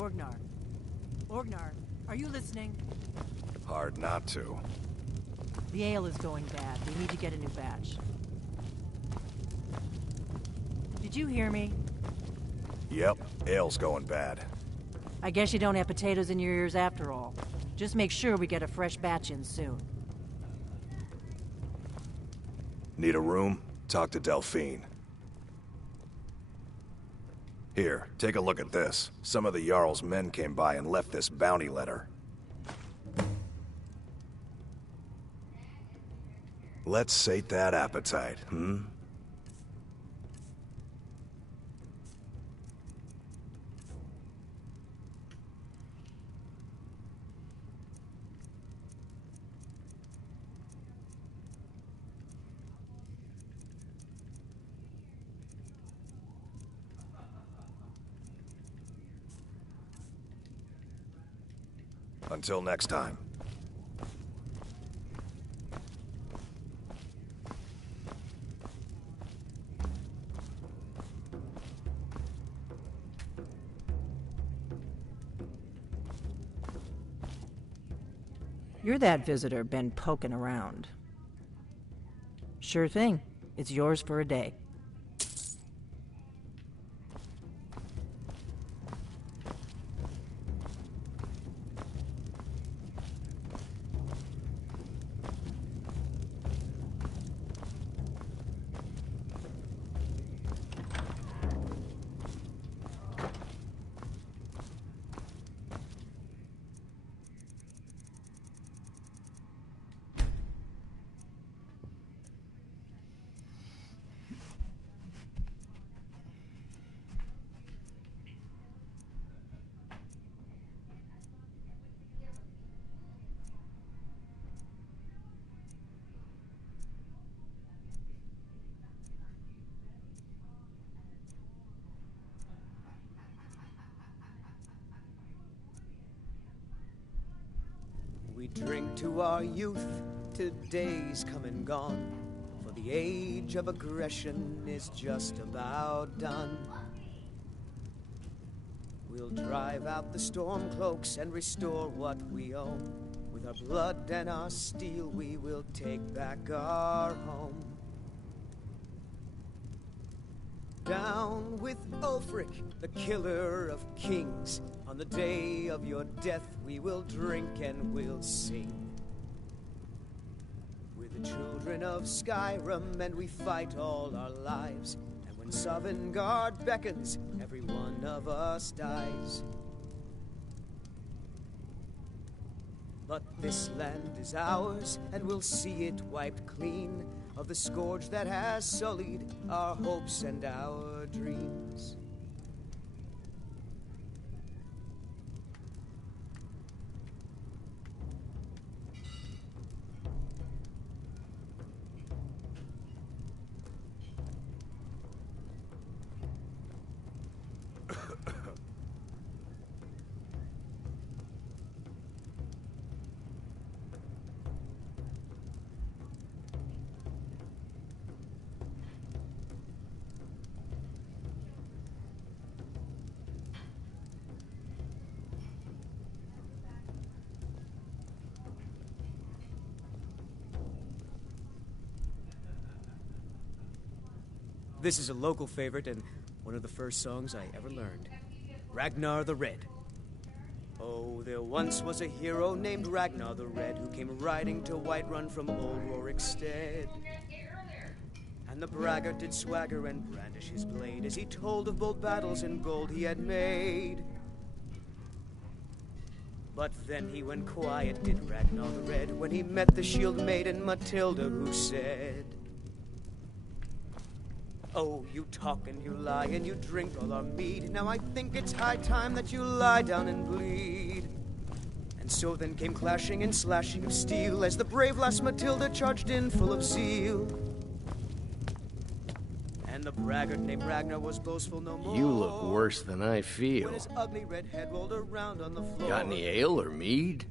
Orgnar. Orgnar, are you listening? Hard not to. The ale is going bad. We need to get a new batch. Did you hear me? Yep, ale's going bad. I guess you don't have potatoes in your ears after all. Just make sure we get a fresh batch in soon. Need a room? Talk to Delphine. Here, take a look at this. Some of the Jarl's men came by and left this bounty letter. Let's sate that appetite, hmm? Until next time. You're that visitor been poking around. Sure thing. It's yours for a day. We drink to our youth, today's come and gone, for the age of aggression is just about done. We'll drive out the storm cloaks and restore what we own. With our blood and our steel we will take back our home. Down with Ulfric, the killer of kings. On the day of your death we will drink and we'll sing. We're the children of Skyrim and we fight all our lives. And when Sovngarde beckons, every one of us dies. But this land is ours and we'll see it wiped clean of the scourge that has sullied our hopes and our dreams. This is a local favorite and one of the first songs I ever learned. Ragnar the Red. Oh, there once was a hero named Ragnar the Red who came riding to Whiterun from old Rorikstead. And the braggart did swagger and brandish his blade as he told of bold battles and gold he had made. But then he went quiet, did Ragnar the Red, when he met the shield maiden Matilda, who said, "Oh, you talk and you lie and you drink all our mead. Now I think it's high time that you lie down and bleed." And so then came clashing and slashing of steel as the brave lass Matilda charged in full of zeal. And the braggart named Ragnar was boastful no more. You look worse than I feel. When his ugly red head rolled around on the floor. Got any ale or mead?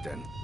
expecting.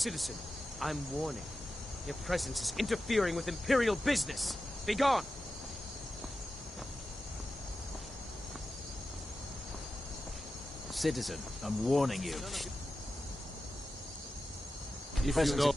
Citizen, I'm warning. Your presence is interfering with Imperial business. Be gone! Citizen, I'm warning you. If you know...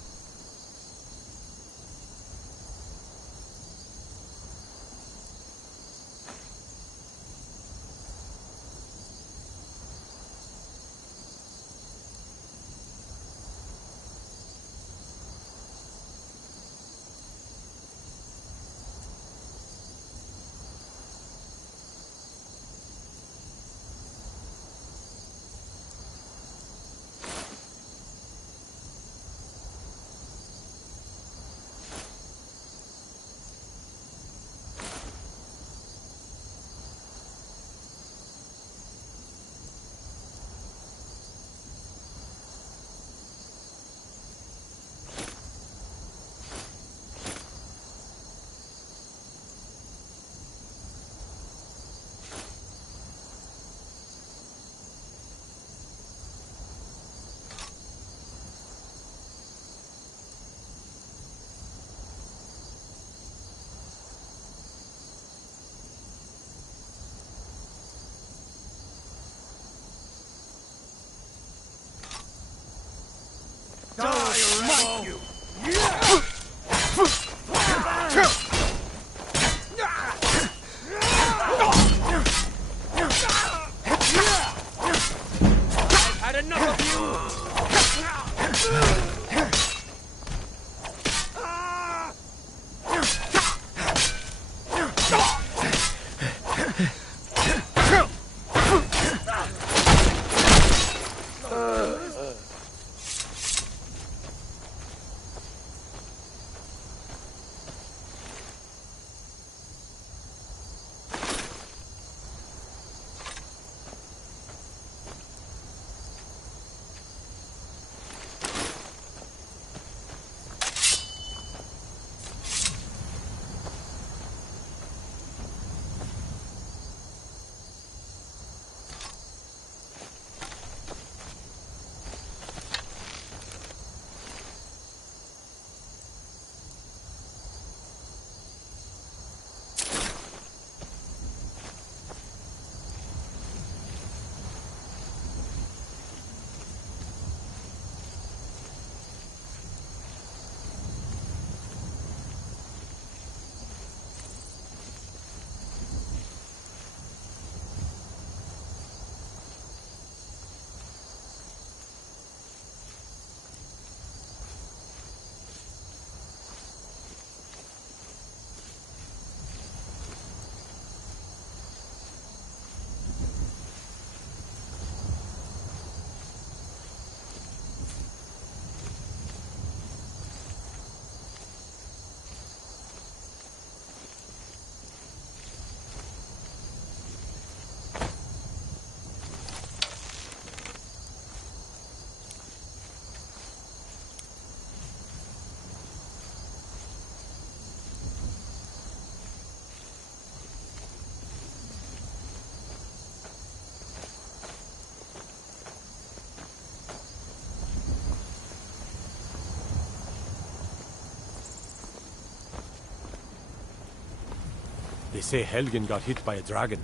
They say Helgen got hit by a dragon.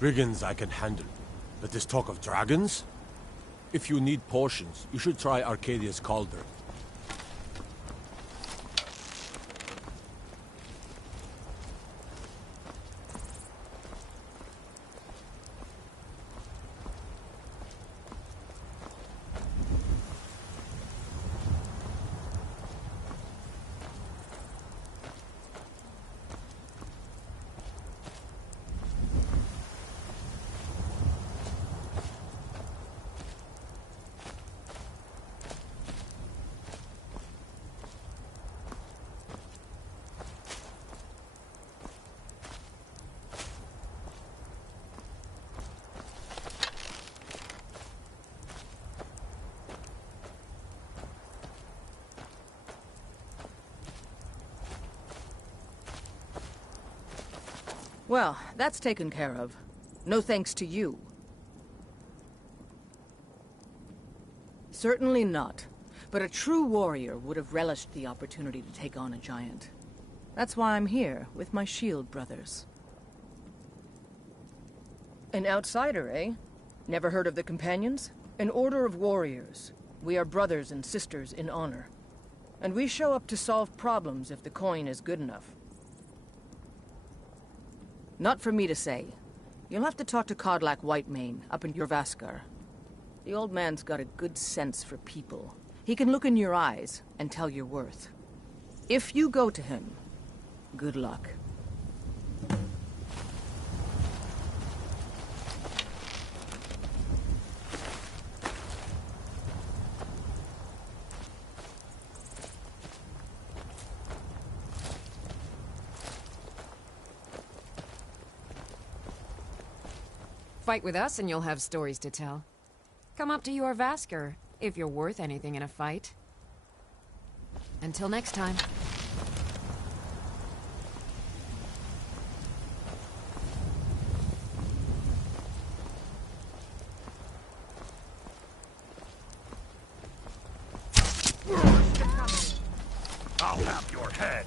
Brigands I can handle. But this talk of dragons? If you need potions, you should try Arcadia's Cauldron. Well, that's taken care of. No thanks to you. Certainly not. But a true warrior would have relished the opportunity to take on a giant. That's why I'm here, with my shield brothers. An outsider, eh? Never heard of the Companions? An order of warriors. We are brothers and sisters in honor. And we show up to solve problems if the coin is good enough. Not for me to say. You'll have to talk to Kodlak Whitemane up in Jorvaskar. The old man's got a good sense for people. He can look in your eyes and tell your worth. If you go to him, good luck. Fight with us and you'll have stories to tell. Come up to your Vasker, if you're worth anything in a fight. Until next time. I'll have your head.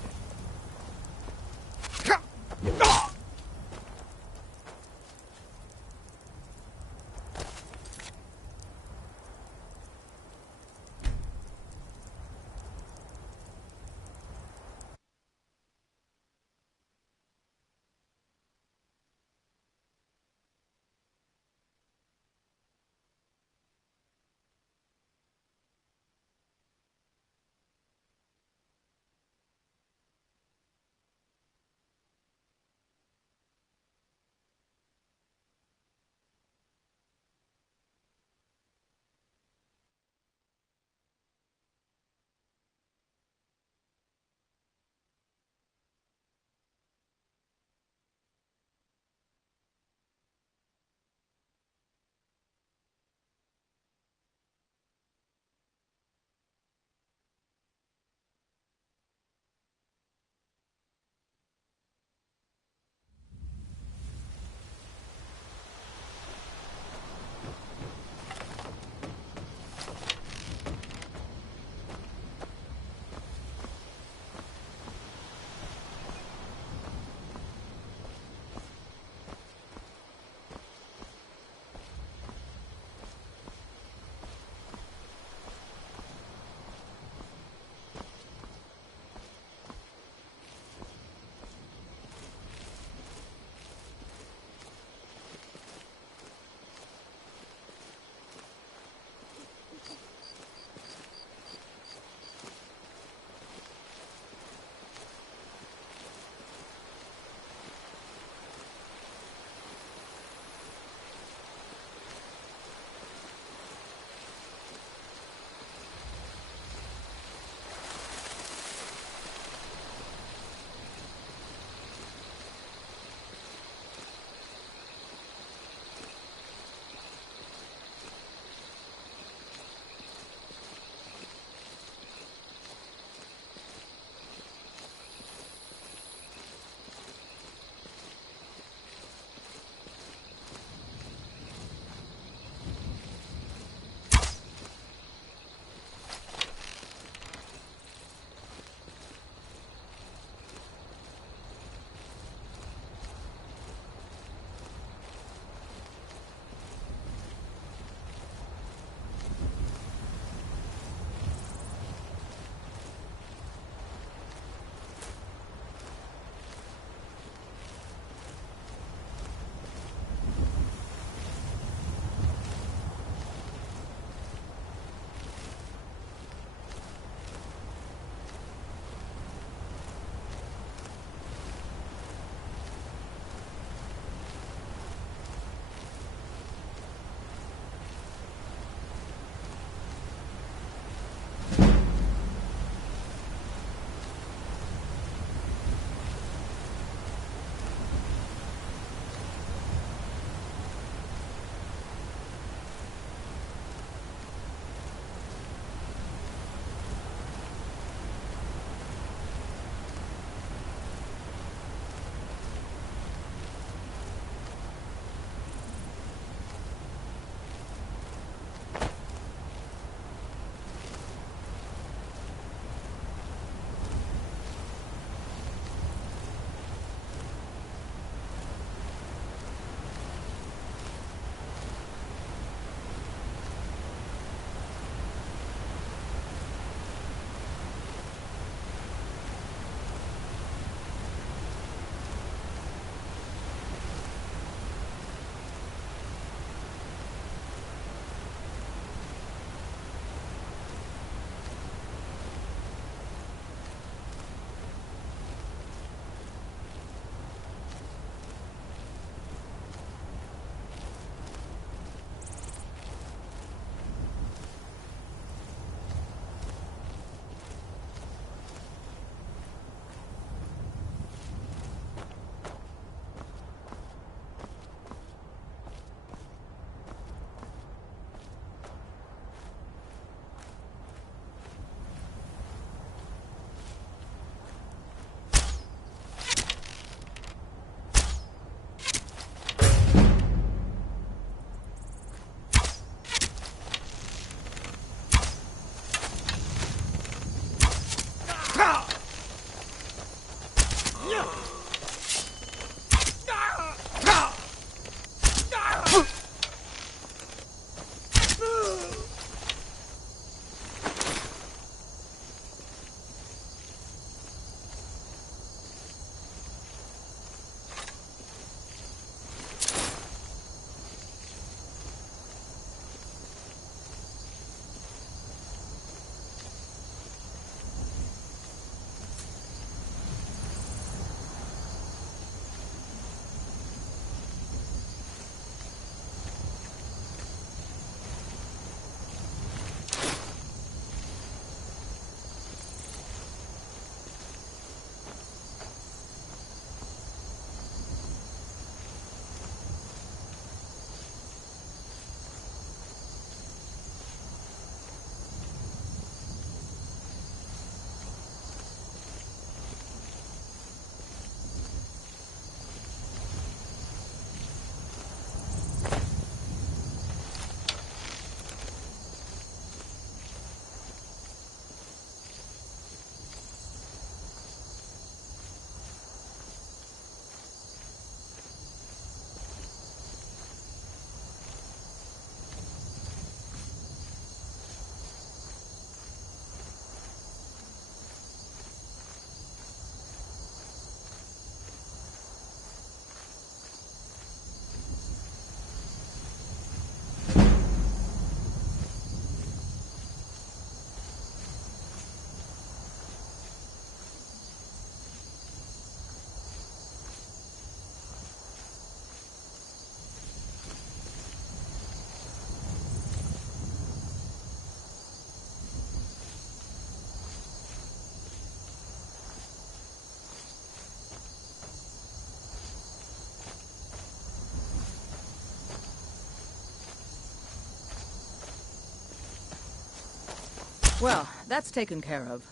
Well, that's taken care of.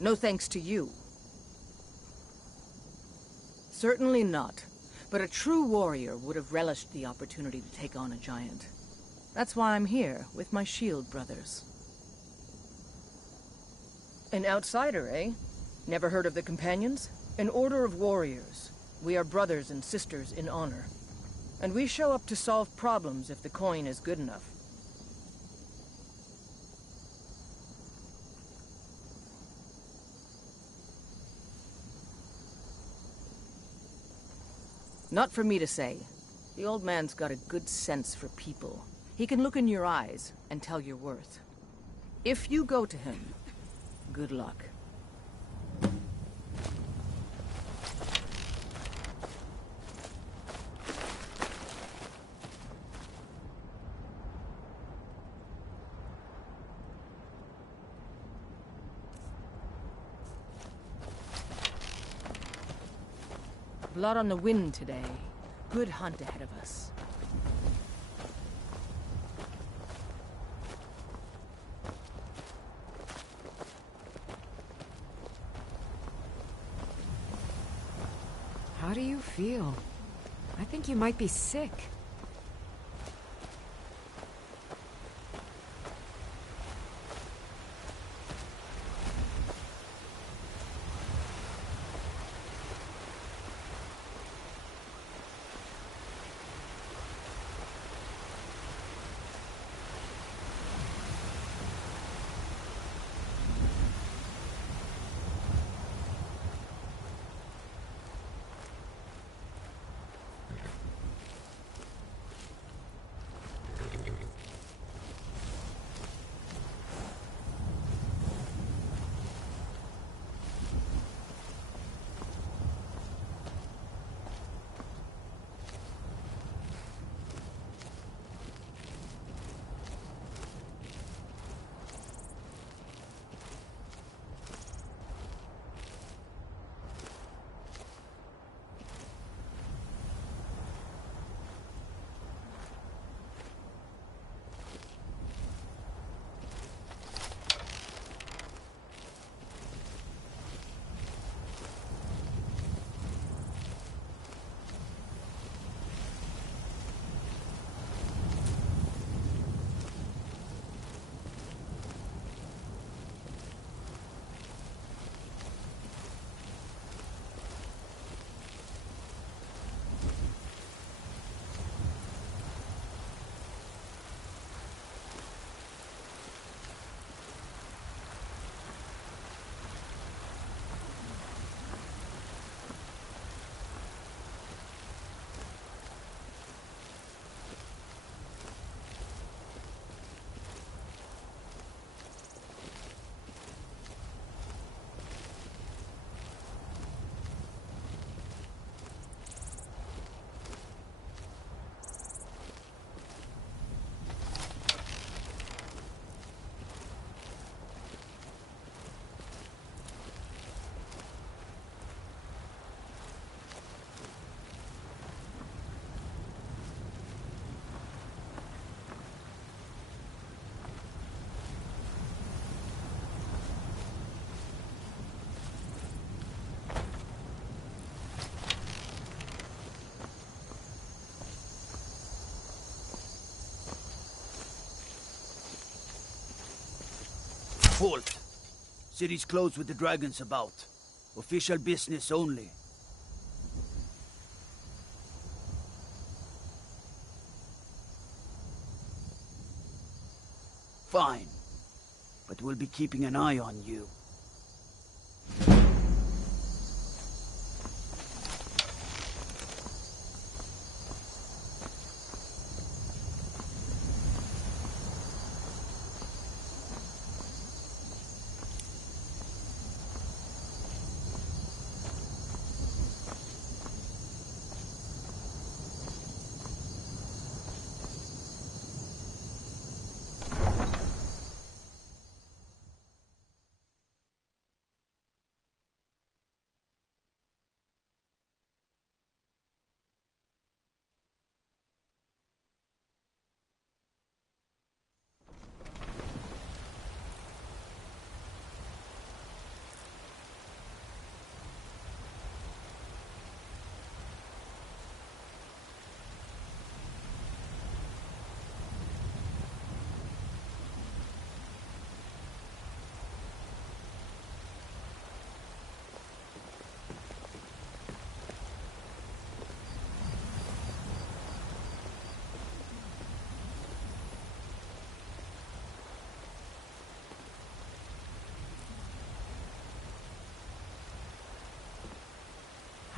No thanks to you. Certainly not. But a true warrior would have relished the opportunity to take on a giant. That's why I'm here, with my shield brothers. An outsider, eh? Never heard of the Companions? An order of warriors. We are brothers and sisters in honor. And we show up to solve problems if the coin is good enough. Not for me to say. The old man's got a good sense for people. He can look in your eyes and tell your worth. If you go to him, good luck. Blood on the wind today. Good hunt ahead of us. How do you feel? I think you might be sick. Halt! City's closed with the dragons about. Official business only. Fine. But we'll be keeping an eye on you.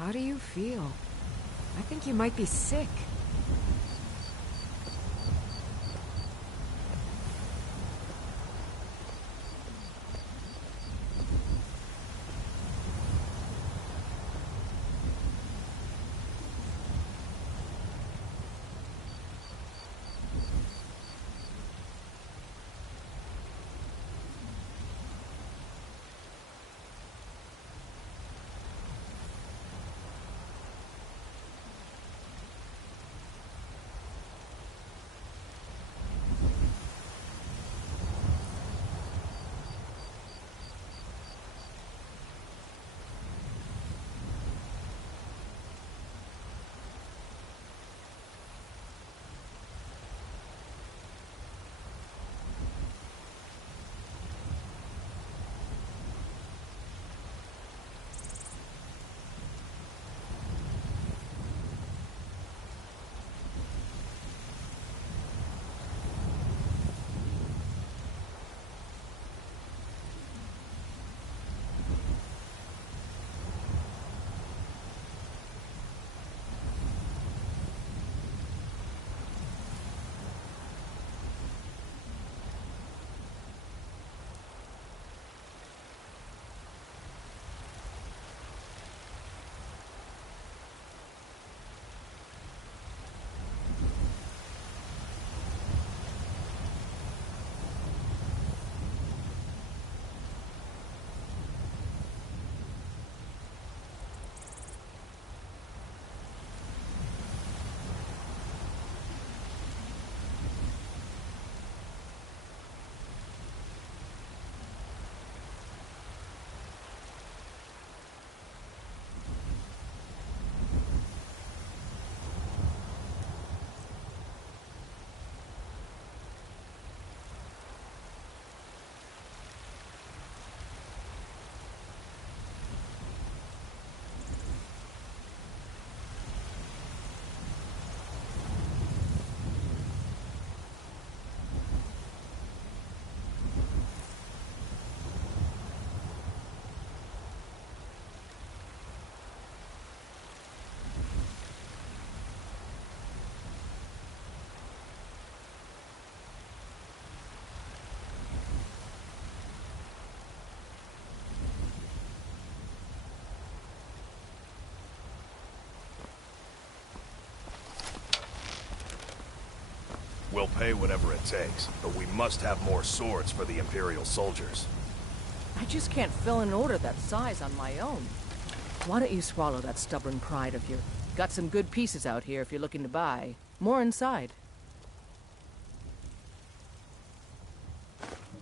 How do you feel? I think you might be sick. We'll pay whatever it takes, but we must have more swords for the Imperial soldiers. I just can't fill an order that size on my own. Why don't you swallow that stubborn pride of yours? Got some good pieces out here if you're looking to buy. More inside.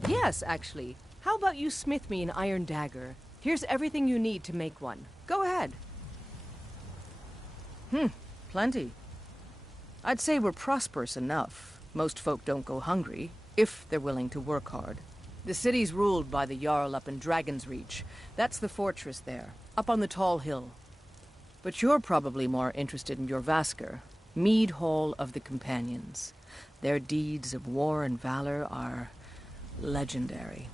Yes, actually. How about you smith me an iron dagger? Here's everything you need to make one. Go ahead. Plenty. I'd say we're prosperous enough. Most folk don't go hungry, if they're willing to work hard. The city's ruled by the Jarl up in Dragon's Reach. That's the fortress there, up on the tall hill. But you're probably more interested in your Vasker, Mead Hall of the Companions. Their deeds of war and valor are legendary.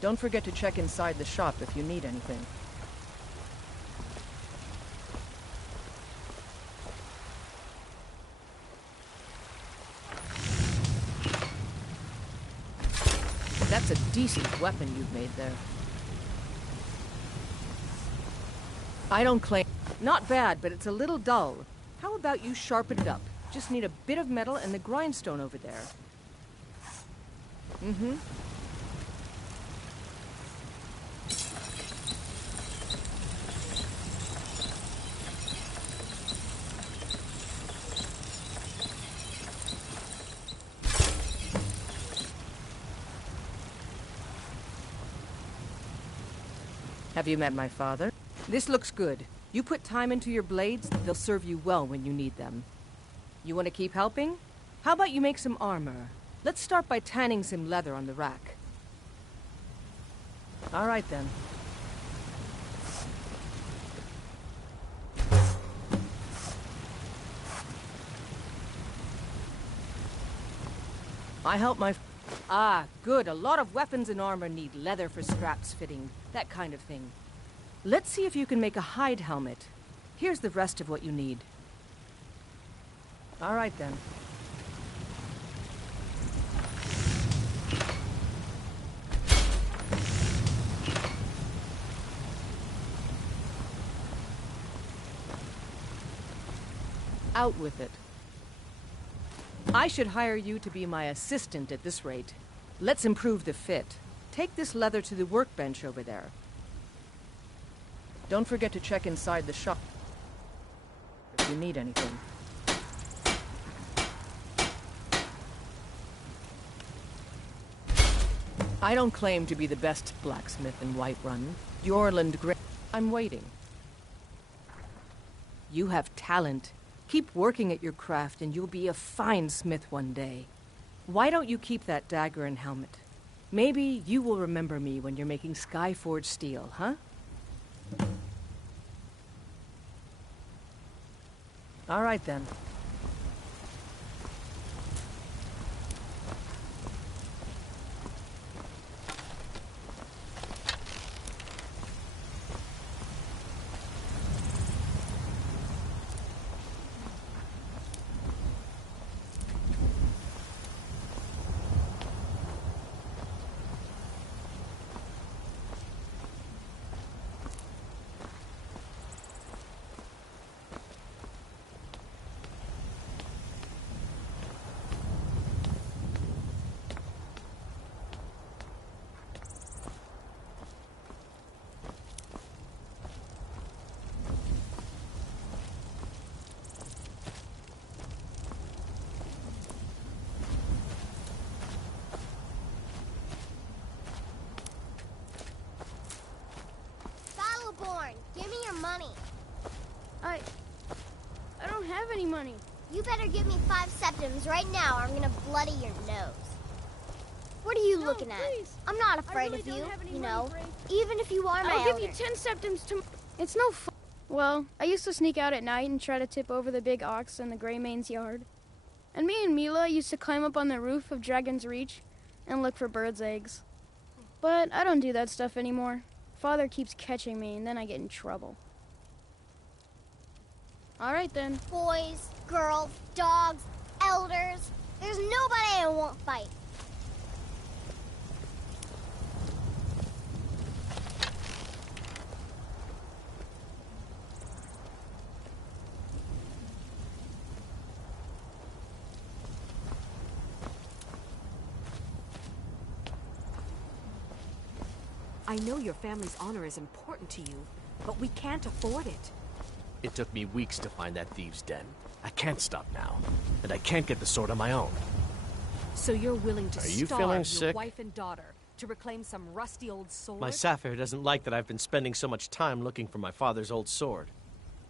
Don't forget to check inside the shop if you need anything. That's a decent weapon you've made there. I don't claim... Not bad, but it's a little dull. How about you sharpen it up? Just need a bit of metal and the grindstone over there. Have you met my father? This looks good. You put time into your blades, they'll serve you well when you need them. You want to keep helping? How about you make some armor? Let's start by tanning some leather on the rack. All right, then. I help my... Ah, good. A lot of weapons and armor need leather for straps fitting. That kind of thing. Let's see if you can make a hide helmet. Here's the rest of what you need. All right, then. Out with it. I should hire you to be my assistant at this rate. Let's improve the fit. Take this leather to the workbench over there. Don't forget to check inside the shop if you need anything. I don't claim to be the best blacksmith in Whiterun. Yorland Gray. I'm waiting. You have talent. Keep working at your craft and you'll be a fine smith one day. Why don't you keep that dagger and helmet? Maybe you will remember me when you're making Skyforged steel, huh? All right, then. Give me your money. I don't have any money. You better give me 5 septims right now or I'm gonna bloody your nose. What are you looking at? I'm not afraid of you, you know, even if you are my I'll elder. give you 10 septims to... It's no fun. Well, I used to sneak out at night and try to tip over the big ox in the Greymane's yard. And me and Mila used to climb up on the roof of Dragon's Reach and look for birds' eggs. But I don't do that stuff anymore. Father keeps catching me, and then I get in trouble. All right, then. Boys, girls, dogs, elders. There's nobody I won't fight. I know your family's honor is important to you, but we can't afford it. It took me weeks to find that thieves' den. I can't stop now, and I can't get the sword on my own. So you're willing to Are you starve feeling your sick? wife and daughter to reclaim some rusty old sword? My Sapphire doesn't like that I've been spending so much time looking for my father's old sword.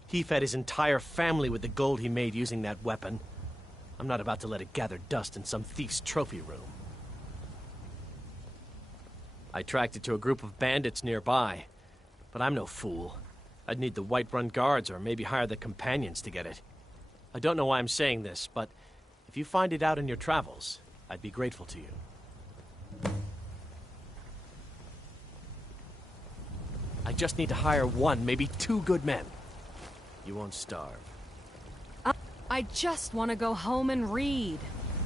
He fed his entire family with the gold he made using that weapon. I'm not about to let it gather dust in some thief's trophy room. I tracked it to a group of bandits nearby, but I'm no fool. I'd need the Whiterun guards or maybe hire the companions to get it. I don't know why I'm saying this, but if you find it out in your travels, I'd be grateful to you. I just need to hire 1, maybe 2 good men. You won't starve. I just want to go home and read.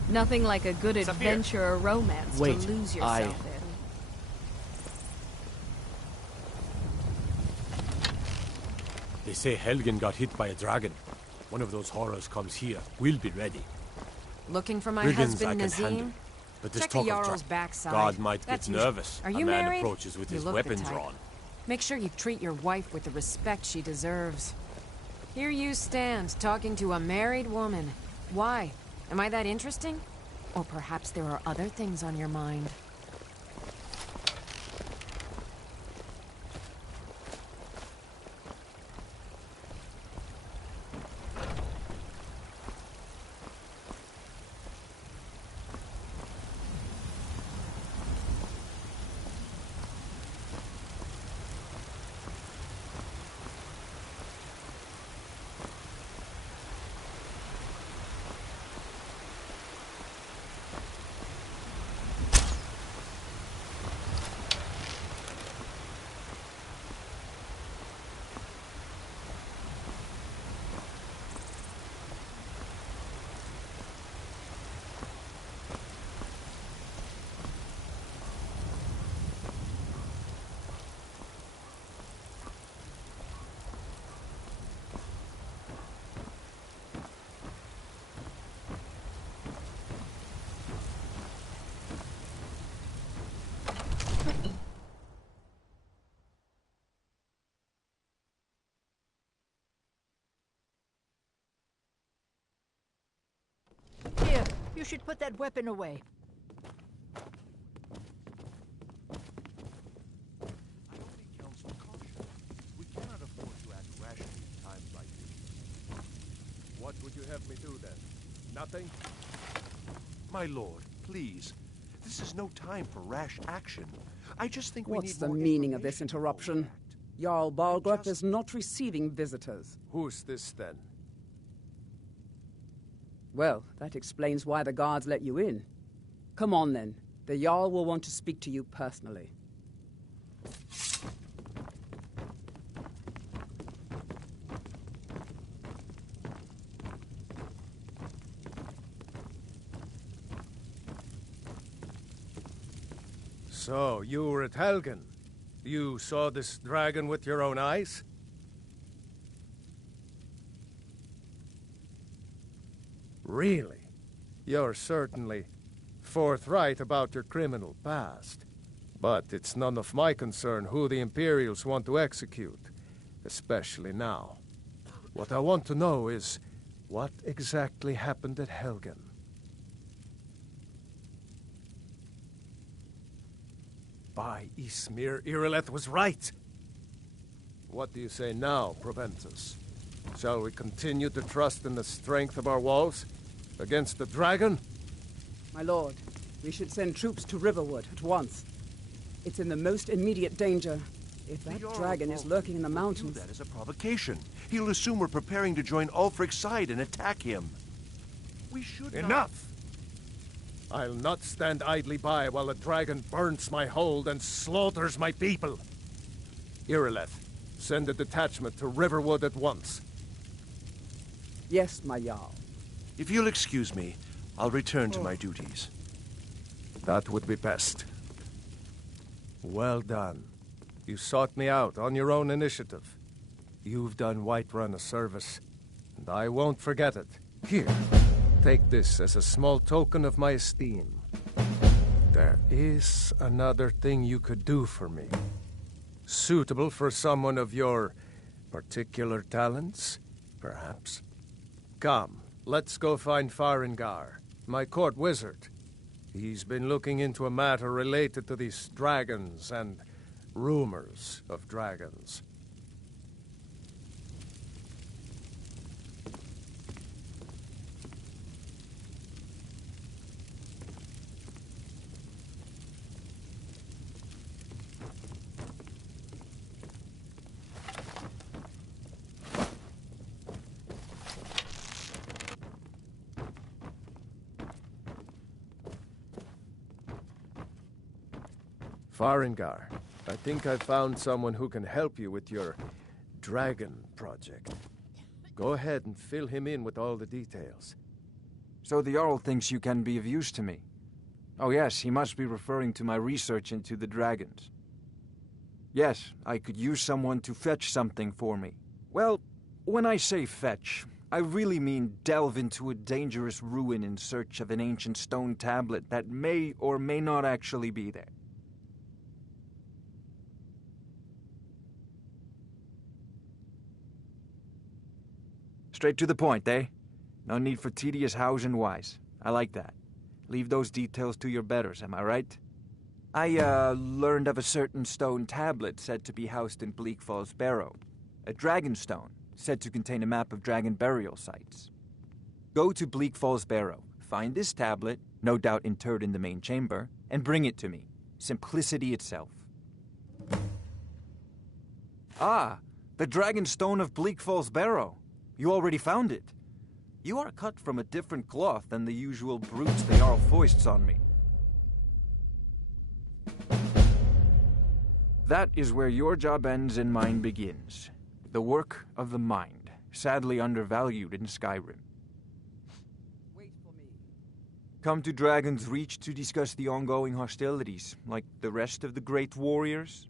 Nothing like a good adventure or romance to lose yourself in. They say Helgen got hit by a dragon. One of those horrors comes here. We'll be ready. Looking for my Brigands I husband, can handle. Nazim? But this Check talk the of Jarl's backside. God might That's get usual. nervous. Are you a man married? approaches with You his look the weapon type. drawn. Make sure you treat your wife with the respect she deserves. Here you stand, talking to a married woman. Why? Am I that interesting? Or perhaps there are other things on your mind. You should put that weapon away. I only counsel caution. We cannot afford to act rashly in times like these. What would you have me do then? Nothing? My lord, please. This is no time for rash action. I just think we need What's the more meaning of this interruption? Jarl Balgrup is not receiving visitors. Who's this then? Well, that explains why the guards let you in. Come on then. The Jarl will want to speak to you personally. So, you were at Helgen. You saw this dragon with your own eyes? Really? You're certainly forthright about your criminal past. But it's none of my concern who the Imperials want to execute, especially now. What I want to know is, what exactly happened at Helgen? By Ysmir, Irileth was right! What do you say now, Proventus? Shall we continue to trust in the strength of our walls? Against the dragon? My lord, we should send troops to Riverwood at once. It's in the most immediate danger. If that dragon is lurking in the mountains... That is a provocation. He'll assume we're preparing to join Ulfric's side and attack him. We should Enough! I'll not stand idly by while the dragon burns my hold and slaughters my people. Irileth, send a detachment to Riverwood at once. Yes, my Jarl. If you'll excuse me, I'll return to my duties. That would be best. Well done. You sought me out on your own initiative. You've done Whiterun a service, and I won't forget it. Here, take this as a small token of my esteem. There is another thing you could do for me. Suitable for someone of your particular talents, perhaps. Come, let's go find Farengar, my court wizard. He's been looking into a matter related to these dragons and rumors of dragons. Farengar, I think I've found someone who can help you with your dragon project. Go ahead and fill him in with all the details. So the Jarl thinks you can be of use to me. Oh yes, he must be referring to my research into the dragons. Yes, I could use someone to fetch something for me. Well, when I say fetch, I really mean delve into a dangerous ruin in search of an ancient stone tablet that may or may not actually be there. Straight to the point, eh? No need for tedious hows and whys. I like that. Leave those details to your betters, am I right? I, learned of a certain stone tablet said to be housed in Bleak Falls Barrow. A dragon stone, said to contain a map of dragon burial sites. Go to Bleak Falls Barrow, find this tablet, no doubt interred in the main chamber, and bring it to me. Simplicity itself. Ah, the dragon stone of Bleak Falls Barrow. You already found it. You are cut from a different cloth than the usual brutes the Jarl foists on me. That is where your job ends and mine begins. The work of the mind, sadly undervalued in Skyrim. Wait for me. Come to Dragon's Reach to discuss the ongoing hostilities, like the rest of the great warriors?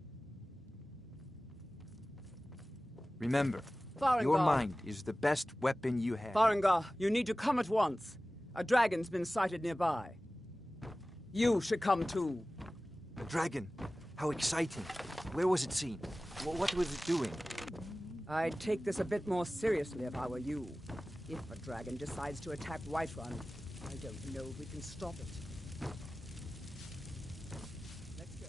Remember, Farengar. Your mind is the best weapon you have. Farengar, you need to come at once. A dragon's been sighted nearby. You should come too. A dragon? How exciting. Where was it seen? What was it doing? I'd take this a bit more seriously if I were you. If a dragon decides to attack Whiterun, I don't know if we can stop it. Let's go.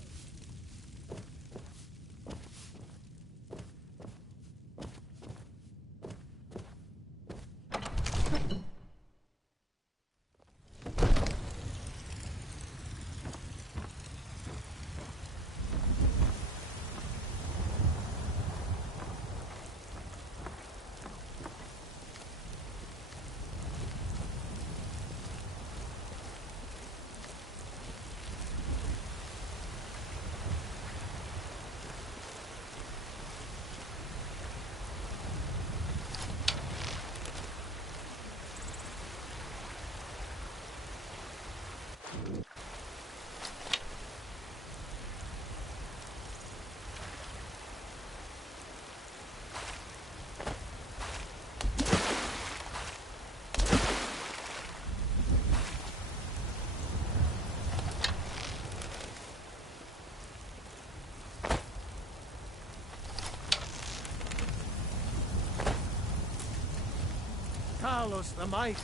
Talos the mighty,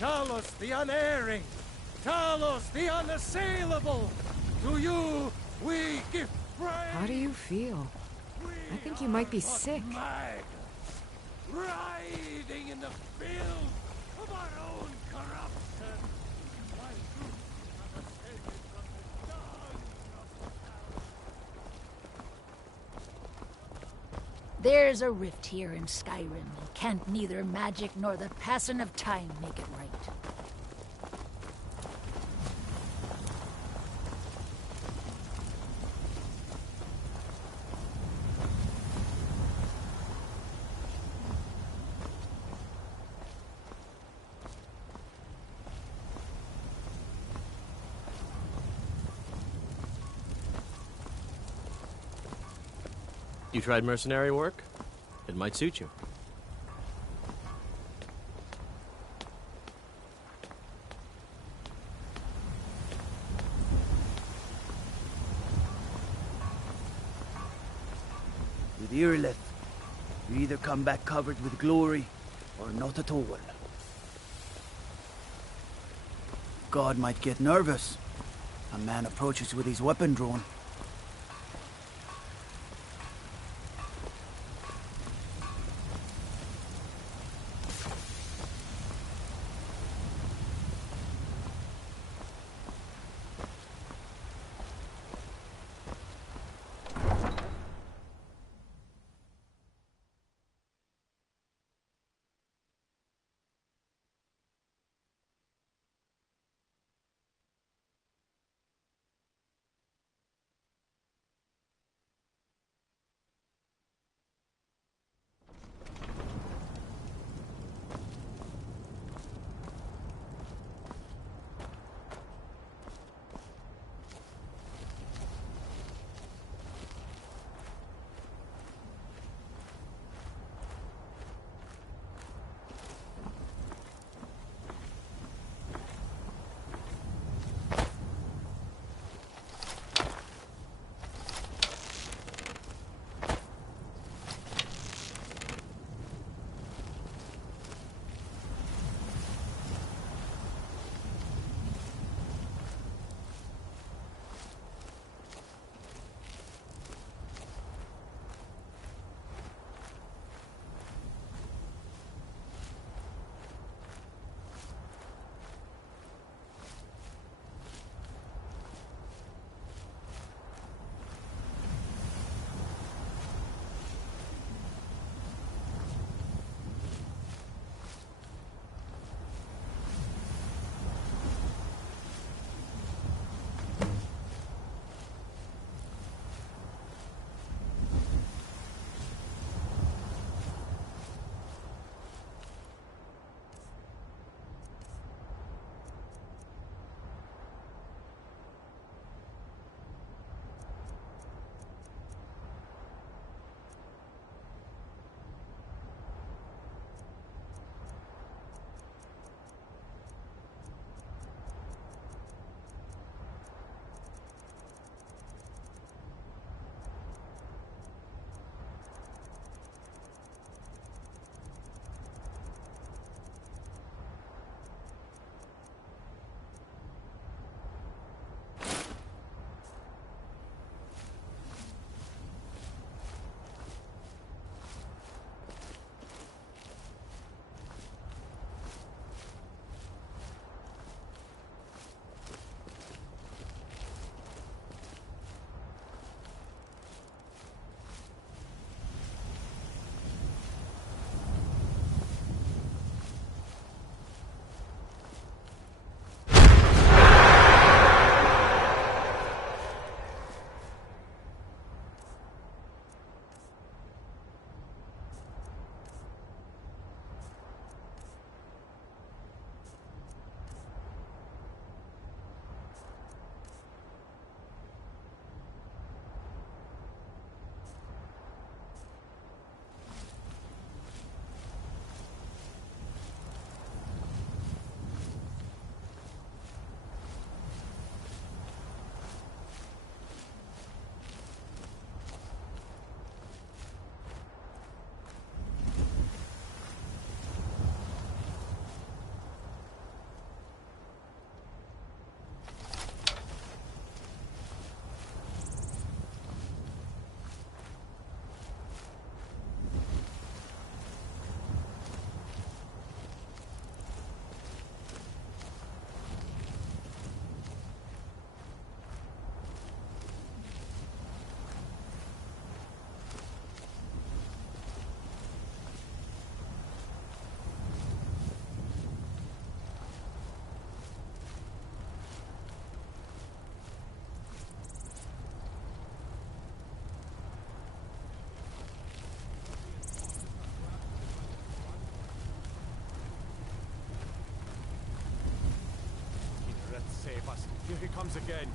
Talos the unerring, Talos the unassailable. To you we give praise. How do you feel? I think you might be sick. Riding in the field of our own corruption. While you have ascended from the dawn of There's a rift here in Skyrim. Can't neither magic nor the passing of time make it right. You tried mercenary work? It might suit you. With Irileth, you either come back covered with glory, or not at all. God might get nervous. A man approaches with his weapon drawn. save us. Here he comes again.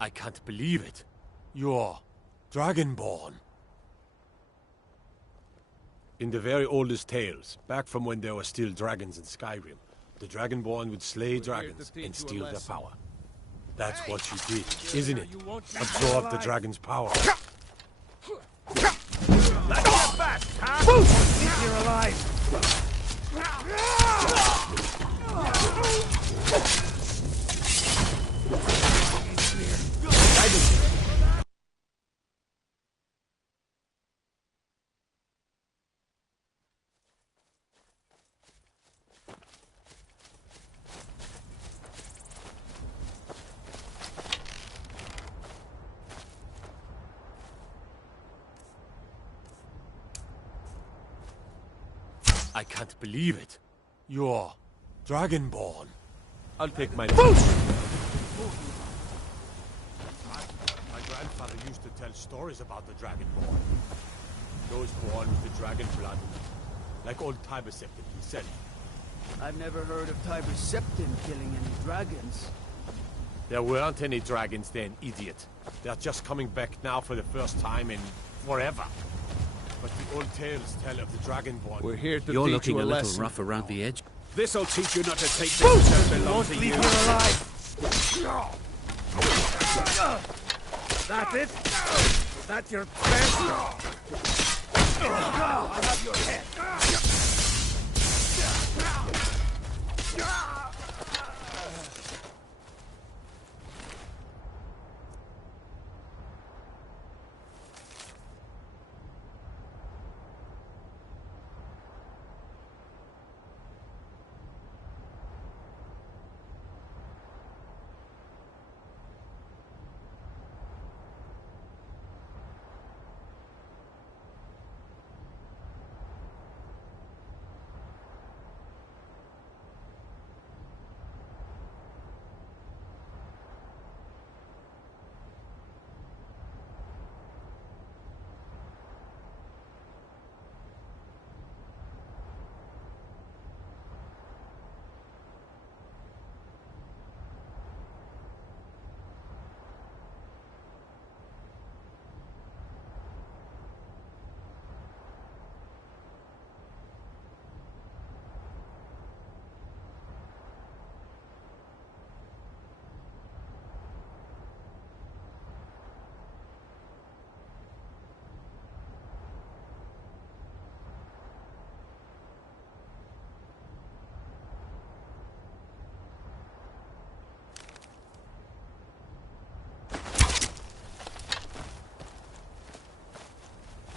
I can't believe it. You're Dragonborn. In the very oldest tales, back from when there were still dragons in Skyrim, the Dragonborn would slay dragons and steal their power. That's what you did, isn't it? Absorb the dragon's power. Let's get back, huh? Think you're alive. I can't believe it. You're Dragonborn. I'll take my... My grandfather used to tell stories about the Dragonborn. Those born with the dragon blood. Like old Tiber Septim himself. I've never heard of Tiber Septim killing any dragons. There weren't any dragons then, idiot. They're just coming back now for the first time in forever. But the old tales tell of the Dragonborn. We're here to You're teach looking you a little lesson. rough around the edge. This'll teach you not to take things that belong to you. Leave here alive. That's it? That's your best? I have your head.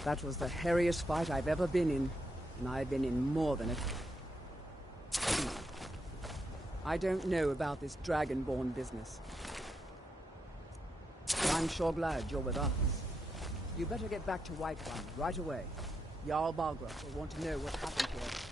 That was the hairiest fight I've ever been in, and I've been in more than a... I don't know about this Dragonborn business. But I'm sure glad you're with us. You better get back to Whiterun right away. Jarl Balgruuf will want to know what happened here.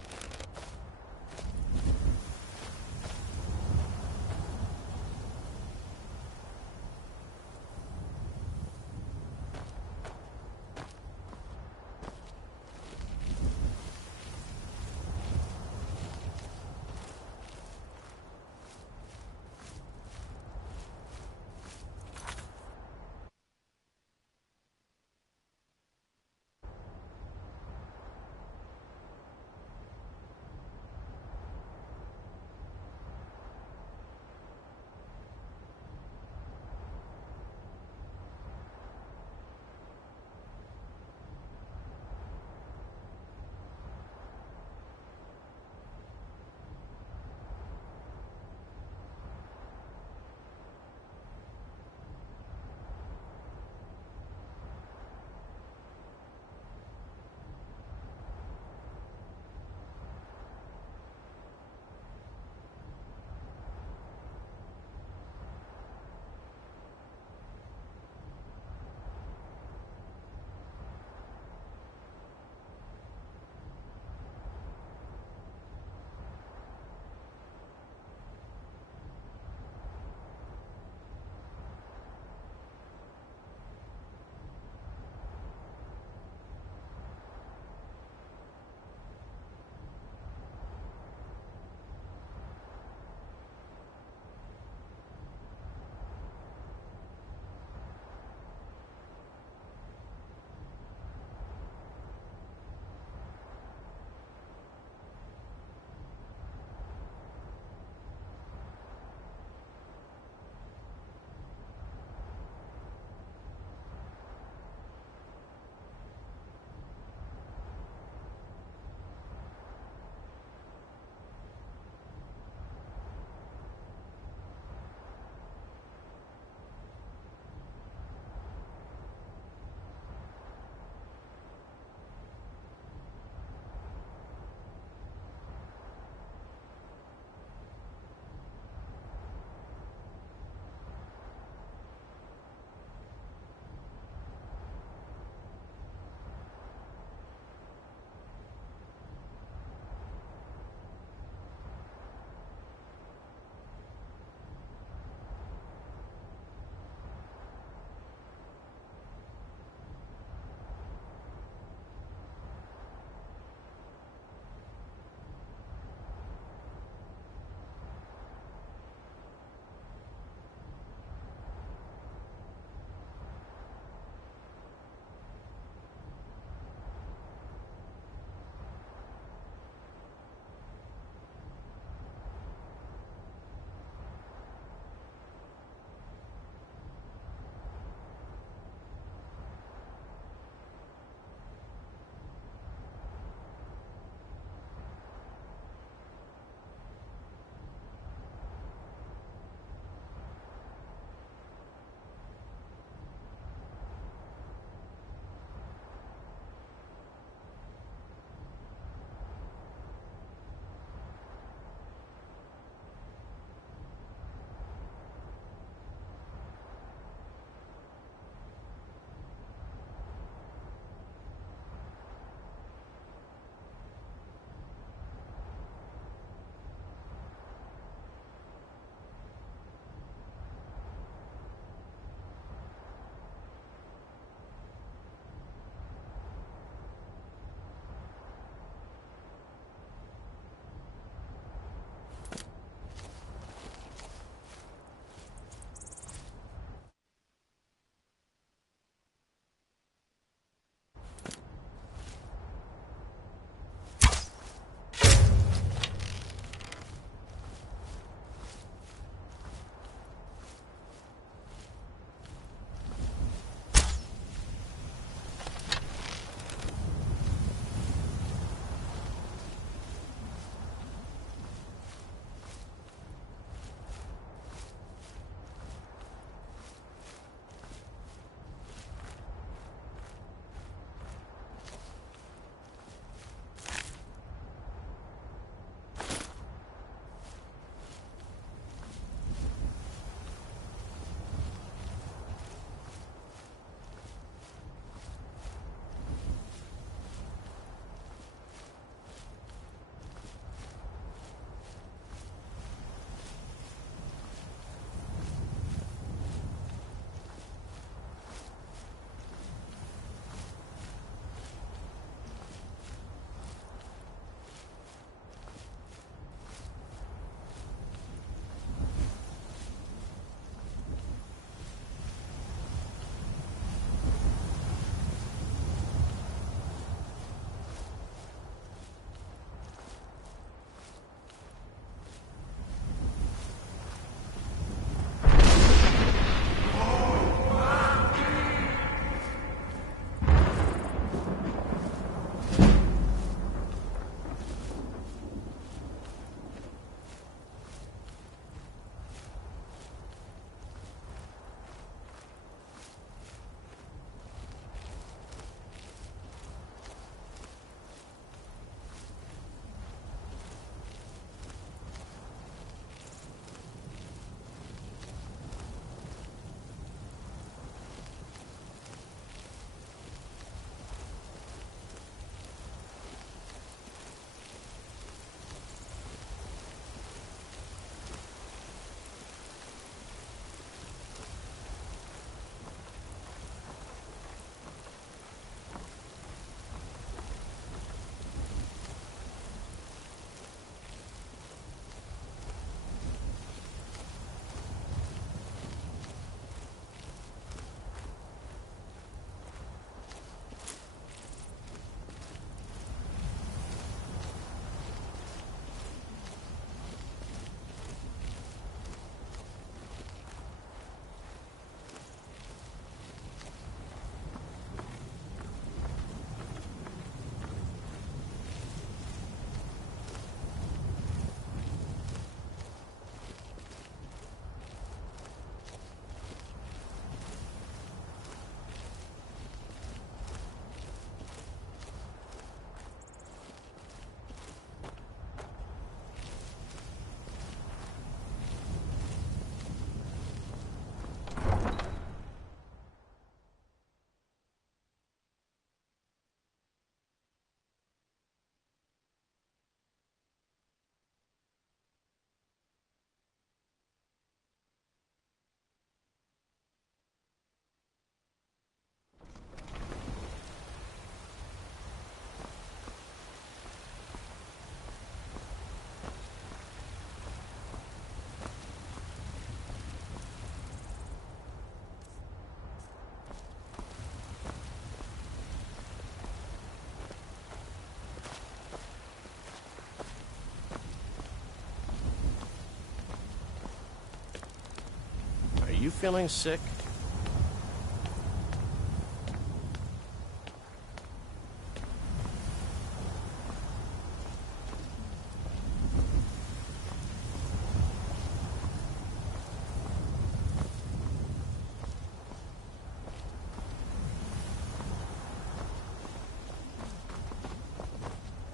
you feeling sick?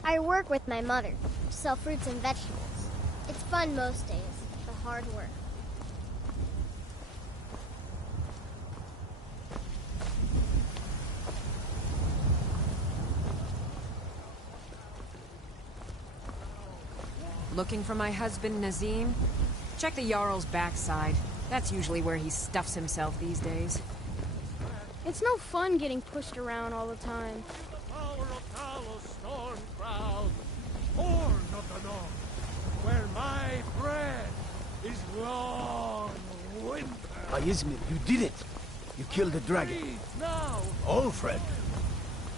I work with my mother, sell fruits and vegetables. It's fun most days, the hard work. Looking for my husband, Nazim? Check the Jarl's backside. That's usually where he stuffs himself these days. It's no fun getting pushed around all the time. Horn of the North, where my bread is long winter. Izmir, you did it! You killed the dragon. Now, Ulfred,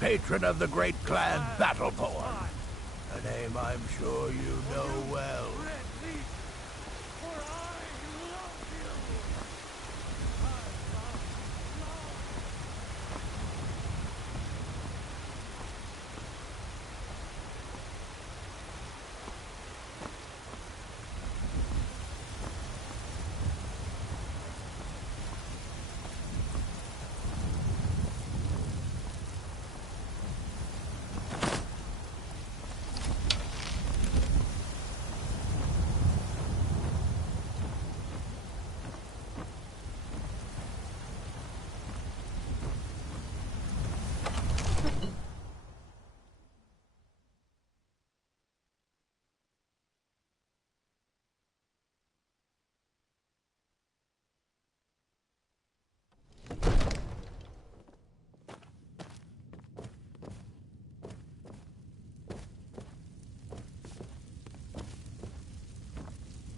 patron of the great clan Battleborn. A name I'm sure you know well.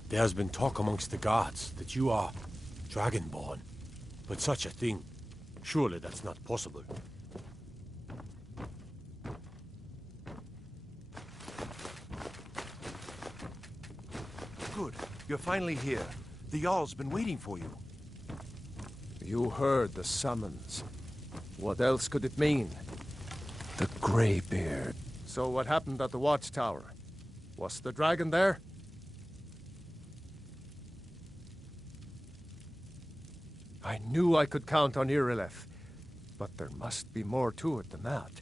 There's been talk amongst the gods that you are Dragonborn. But such a thing, surely that's not possible. Good. You're finally here. The Jarl's been waiting for you. You heard the summons. What else could it mean? The Greybeard. So what happened at the watchtower? Was the dragon there? I knew I could count on Irileth, but there must be more to it than that.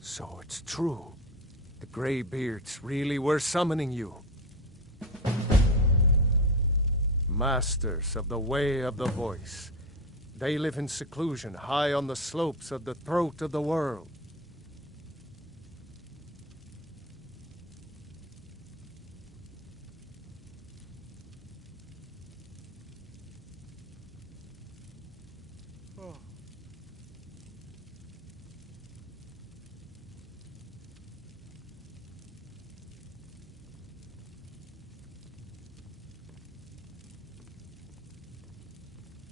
So it's true. The Greybeards really were summoning you. Masters of the Way of the Voice. They live in seclusion high on the slopes of the throat of the world.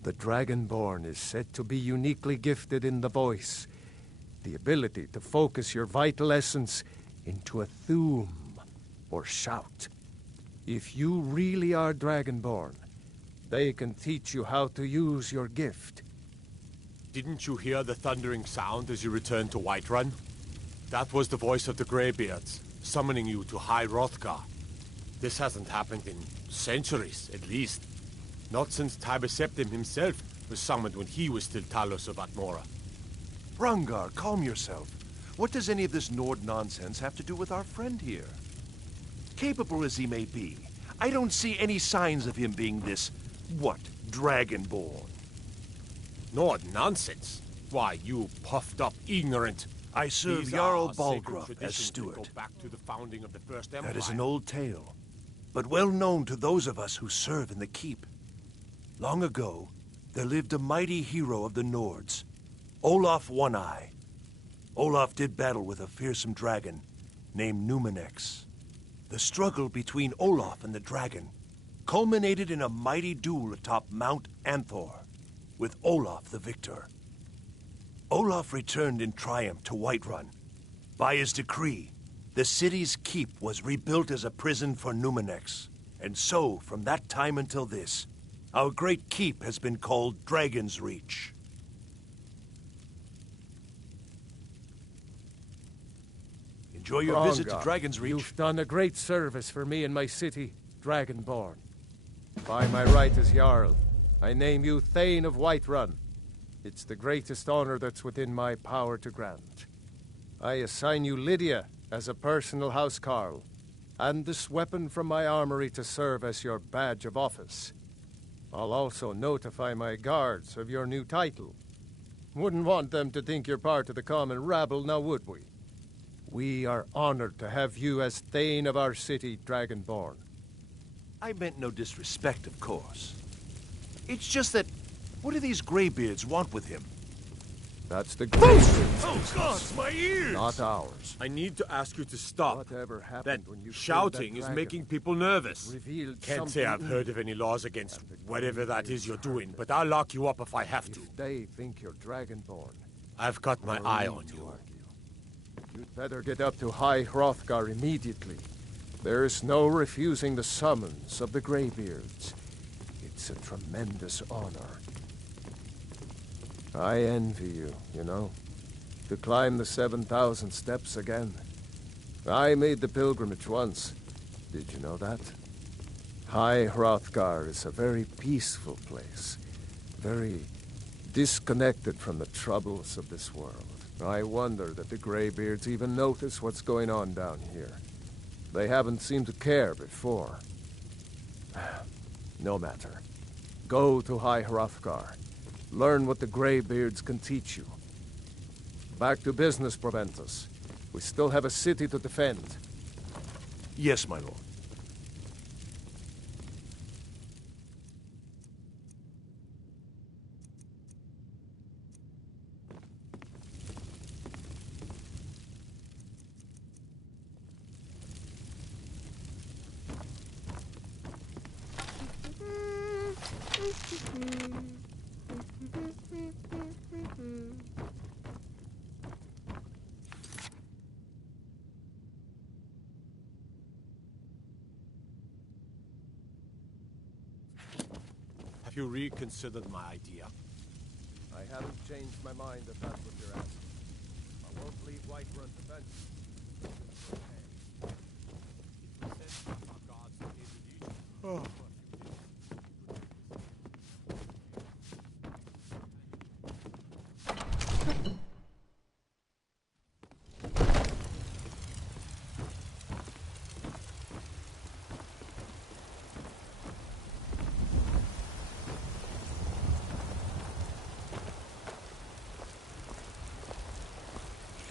The Dragonborn is said to be uniquely gifted in the voice, the ability to focus your vital essence into a thum, or shout. If you really are Dragonborn, they can teach you how to use your gift. Didn't you hear the thundering sound as you returned to Whiterun? That was the voice of the Greybeards, summoning you to High Hrothgar. This hasn't happened in centuries, at least. Not since Tiber Septim himself was summoned when he was still Talos of Atmora. Rungar, calm yourself. What does any of this Nord nonsense have to do with our friend here? Capable as he may be, I don't see any signs of him being this, Dragonborn. Nord nonsense? Why, you puffed up ignorant. I serve These Jarl are sacred Balgruuf as traditions that steward. go back to the founding of the First Empire. That is an old tale, but well known to those of us who serve in the keep. Long ago, there lived a mighty hero of the Nords, Olaf One-Eye. Olaf did battle with a fearsome dragon named Numenex. The struggle between Olaf and the dragon culminated in a mighty duel atop Mount Anthor, with Olaf the victor. Olaf returned in triumph to Whiterun. By his decree, The city's keep was rebuilt as a prison for Numenex. And so, from that time until this, our great keep has been called Dragon's Reach. Enjoy your visit to Dragon's Reach. You've done a great service for me and my city, Dragonborn. By my right as Jarl, I name you Thane of Whiterun. It's the greatest honor that's within my power to grant. I assign you Lydia as a personal housecarl, and this weapon from my armory to serve as your badge of office. I'll also notify my guards of your new title. Wouldn't want them to think you're part of the common rabble, now would we? We are honored to have you as Thane of our city, Dragonborn. I meant no disrespect, of course. It's just that, what do these Greybeards want with him? That's the Greybeards. Oh, God, my ears! Not ours. I need to ask you to stop. Whatever happened That when you shouting is making people nervous. Revealed Can't say I've heard of any laws against whatever that is you're doing, but I'll lock you up if I have to. If they think you're Dragonborn, I've got my eye on you. You'd better get up to High Hrothgar immediately. There's no refusing the summons of the Greybeards. It's a tremendous honor. I envy you, you know, to climb the 7,000 steps again. I made the pilgrimage once. Did you know that? High Hrothgar is a very peaceful place, very disconnected from the troubles of this world. I wonder that the Greybeards even notice what's going on down here. They haven't seemed to care before. No matter. Go to High Hrothgar. Learn what the Greybeards can teach you. Back to business, Proventus. We still have a city to defend. Yes, my lord. Have you reconsidered my idea? I haven't changed my mind if that's what you're asking. I won't leave Whiterun defenseless. Oh.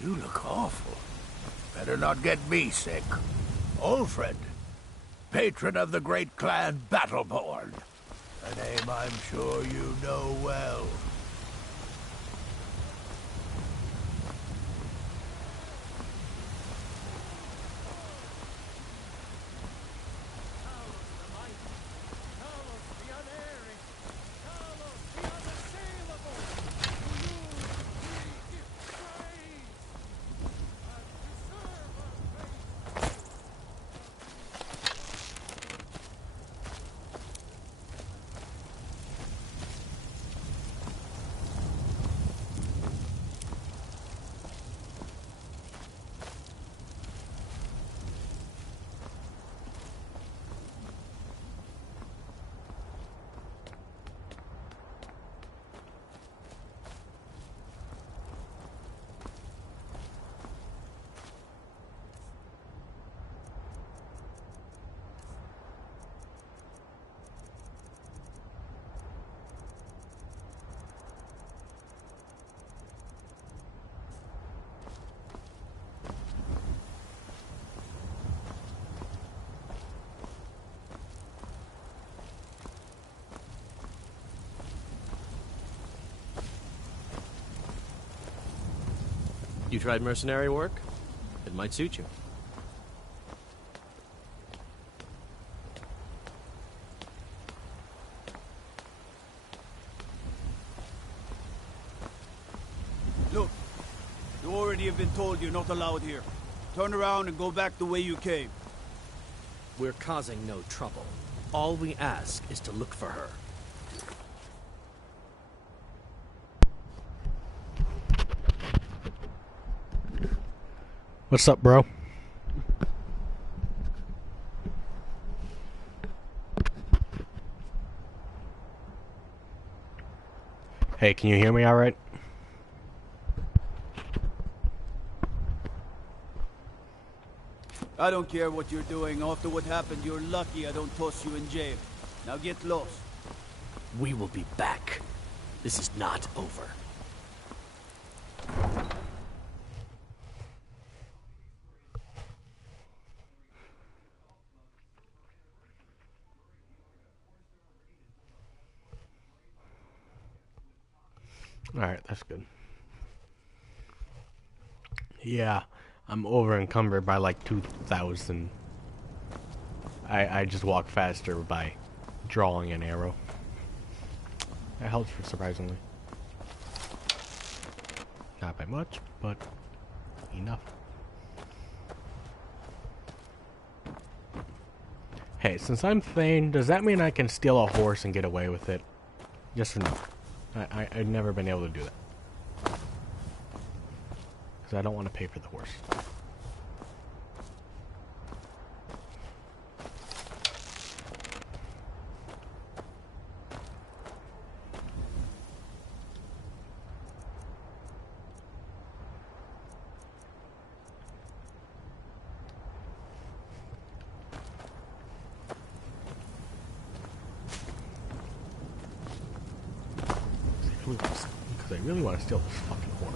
You look awful. Better not get me sick. Ulfred, patron of the great clan Battleborn. A name I'm sure you know well. You tried mercenary work? It might suit you. Look, you already have been told you're not allowed here. Turn around and go back the way you came. We're causing no trouble. All we ask is to look for her. What's up, bro? Hey, can you hear me all right? I don't care what you're doing. After what happened, you're lucky I don't toss you in jail. Now get lost. We will be back. This is not over. Alright, that's good. Yeah, I'm over encumbered by like 2,000. I just walk faster by drawing an arrow. That helps surprisingly. Not by much, but enough. Hey, since I'm Thane, does that mean I can steal a horse and get away with it? Yes or no? I've never been able to do that. Because I don't want to pay for the horse. Because I really want to steal this fucking horse.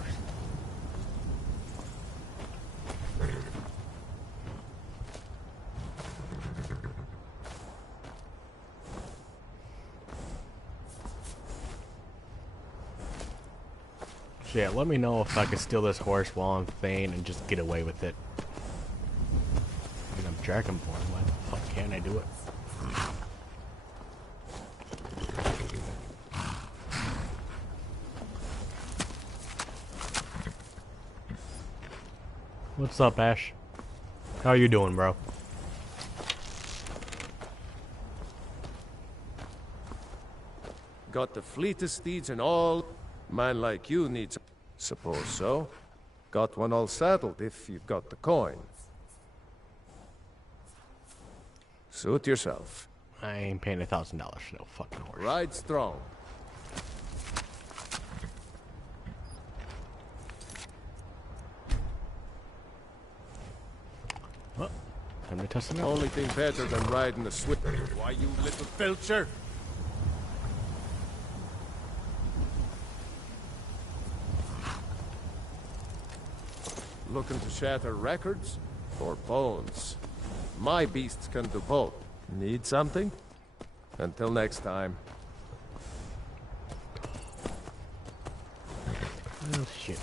So yeah, let me know if I can steal this horse while I'm Thane and just get away with it. I mean, I'm Dragonborn. Why the fuck can't I do it? What's up, Ash? How you doing, bro? Got the fleetest steeds and all. Man like you needs. Suppose so. Got one all saddled if you've got the coin. Suit yourself. I ain't paying $1,000 for no fucking horse. Ride strong. Well, time to test it out. Only thing better than riding a swift. Why, you little filcher? Looking to shatter records or bones? My beasts can do both. Need something? Until next time. Oh shit.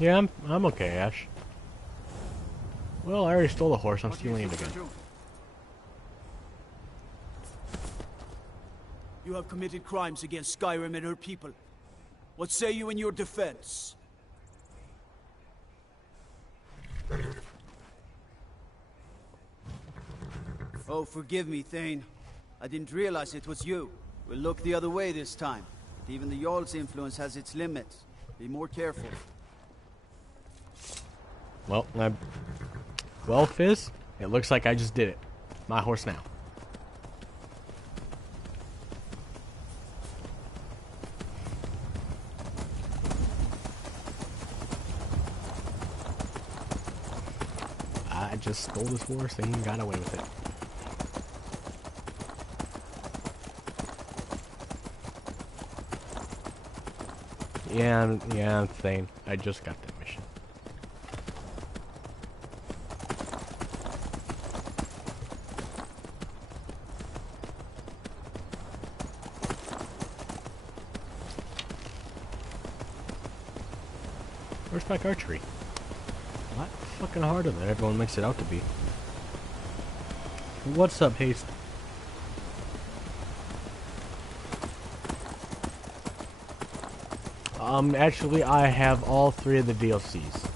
Yeah, I'm okay, Ash. Well, I already stole the horse. I'm stealing it again. You have committed crimes against Skyrim and her people. What say you in your defense? Oh, forgive me, Thane. I didn't realize it was you. We'll look the other way this time. But even the Jarl's influence has its limits. Be more careful. Well, Fizz, it looks like I just did it. My horse now. I just stole this horse and got away with it. Yeah, I'm Thane. I just got that mission. Horseback archery. A lot fucking harder than everyone makes it out to be. What's up, Haste? Actually, I have all 3 of the DLCs.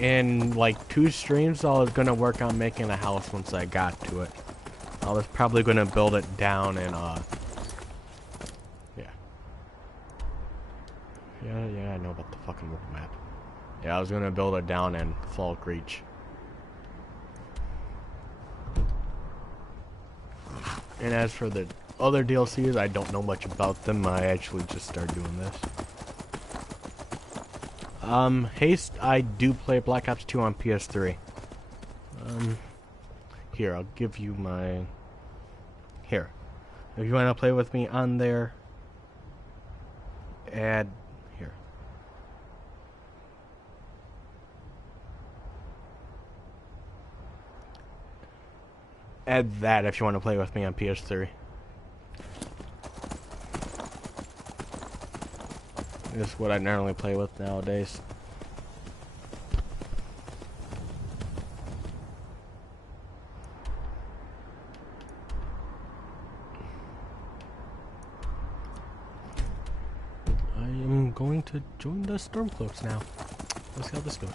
In like 2 streams, I was gonna work on making a house once I got to it. I was probably gonna build it down in yeah, I know about the fucking world map. Yeah, I was gonna build it down in Falk Reach. And as for the other DLCs, I don't know much about them. I actually just started doing this. Haste, I do play Black Ops 2 on PS3. Here, I'll give you my... Here. If you want to play with me on there, add... Here. Add that if you want to play with me on PS3. This is what I normally play with nowadays. I am going to join the Stormcloaks now. Let's see how this goes.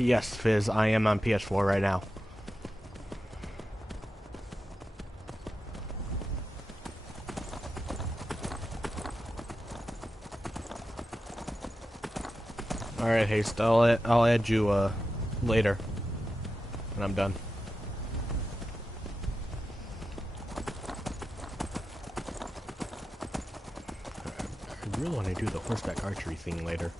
Yes, Fizz, I am on PS4 right now. Alright, Haste, I'll add you, later. When I'm done. I really want to do the horseback archery thing later.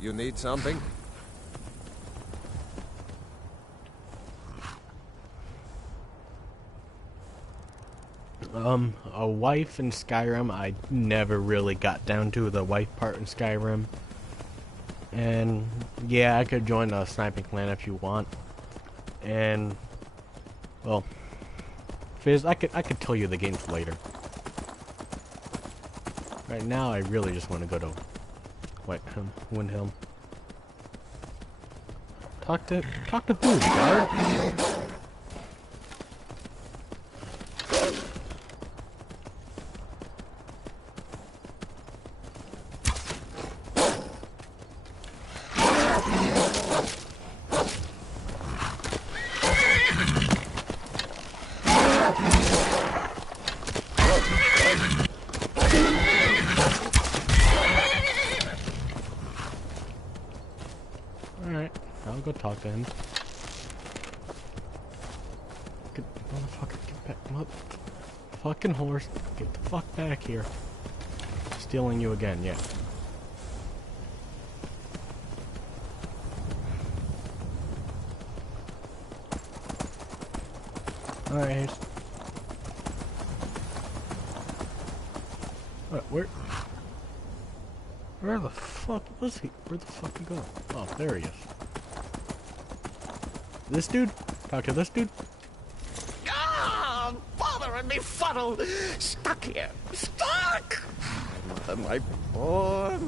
You need something? A wife in Skyrim. I never really got down to the wife part in Skyrim. And yeah, I could join the sniping clan if you want. And well, Fizz, I could tell you the games later. Right now, I really just want to go to Windhelm. Talk to who, guard? Alright, I'll go talk to him. Motherfucker, get back. Fucking horse, get the fuck back here. Stealing you again, yeah. Alright. Where the fuck was he? Where the fuck he go? Oh, there he is. This dude? Talk to this dude? Ah, bothering me fuddle. Stuck here. Stuck! My poor...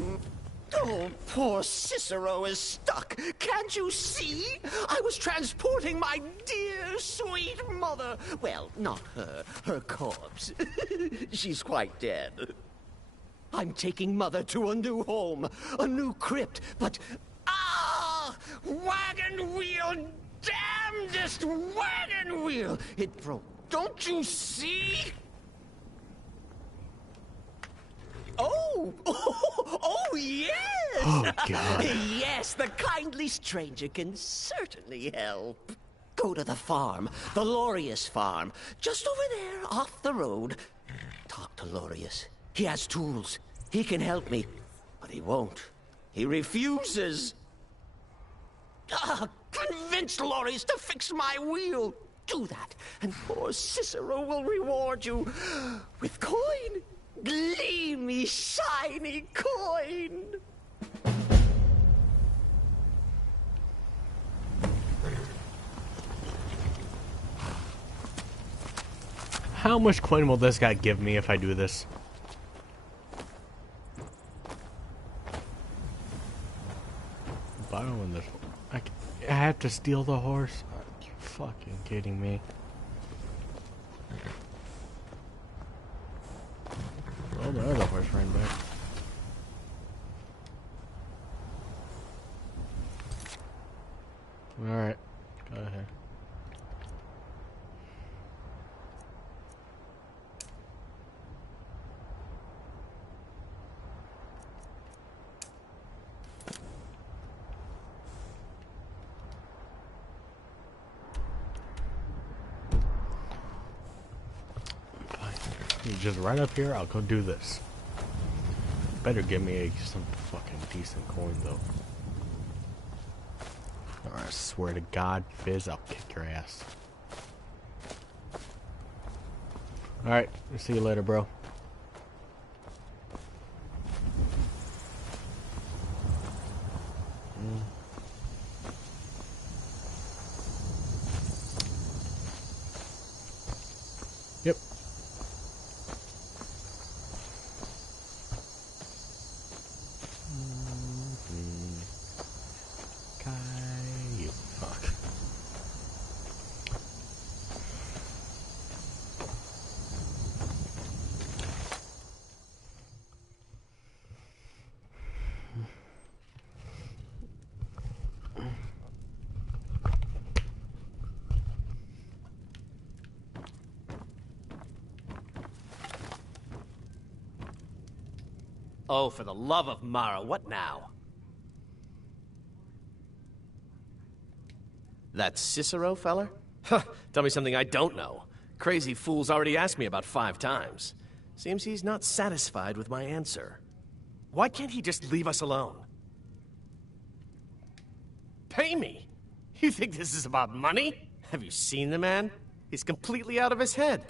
Oh, poor Cicero is stuck. Can't you see? I was transporting my dear, sweet mother. Well, not her. Her corpse. She's quite dead. I'm taking Mother to a new home, a new crypt, but... Ah! Wagon wheel! Damnedest wagon wheel! It broke. Don't you see? Oh! Oh, yes! Oh, God. Yes, the kindly stranger can certainly help. Go to the farm, the Lorius farm, just over there, off the road. Talk to Lorius. He has tools. He can help me. But he won't. He refuses. Convince Lorius to fix my wheel. Do that, and poor Cicero will reward you with coin. Gleamy, shiny coin. How much coin will this guy give me if I do this? to steal the horse? Are you fucking kidding me? Oh, the other horse ran back. Alright, go ahead. Just right up here, I'll go do this. Better give me some fucking decent coin, though. Or I swear to God, Fizz, I'll kick your ass. Alright, see you later, bro. Yep. Fuck. Oh, for the love of Mara, what now? That Cicero feller? Huh, tell me something I don't know. Crazy fool's already asked me about 5 times. Seems he's not satisfied with my answer. Why can't he just leave us alone? Pay me? You think this is about money? Have you seen the man? He's completely out of his head.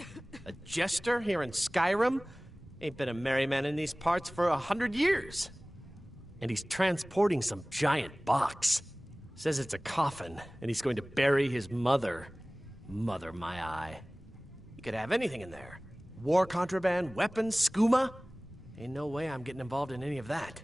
A jester here in Skyrim? Ain't been a merry man in these parts for 100 years. And he's transporting some giant box. Says it's a coffin, and he's going to bury his mother. Mother, my eye. You could have anything in there. War contraband, weapons, skooma. Ain't no way I'm getting involved in any of that.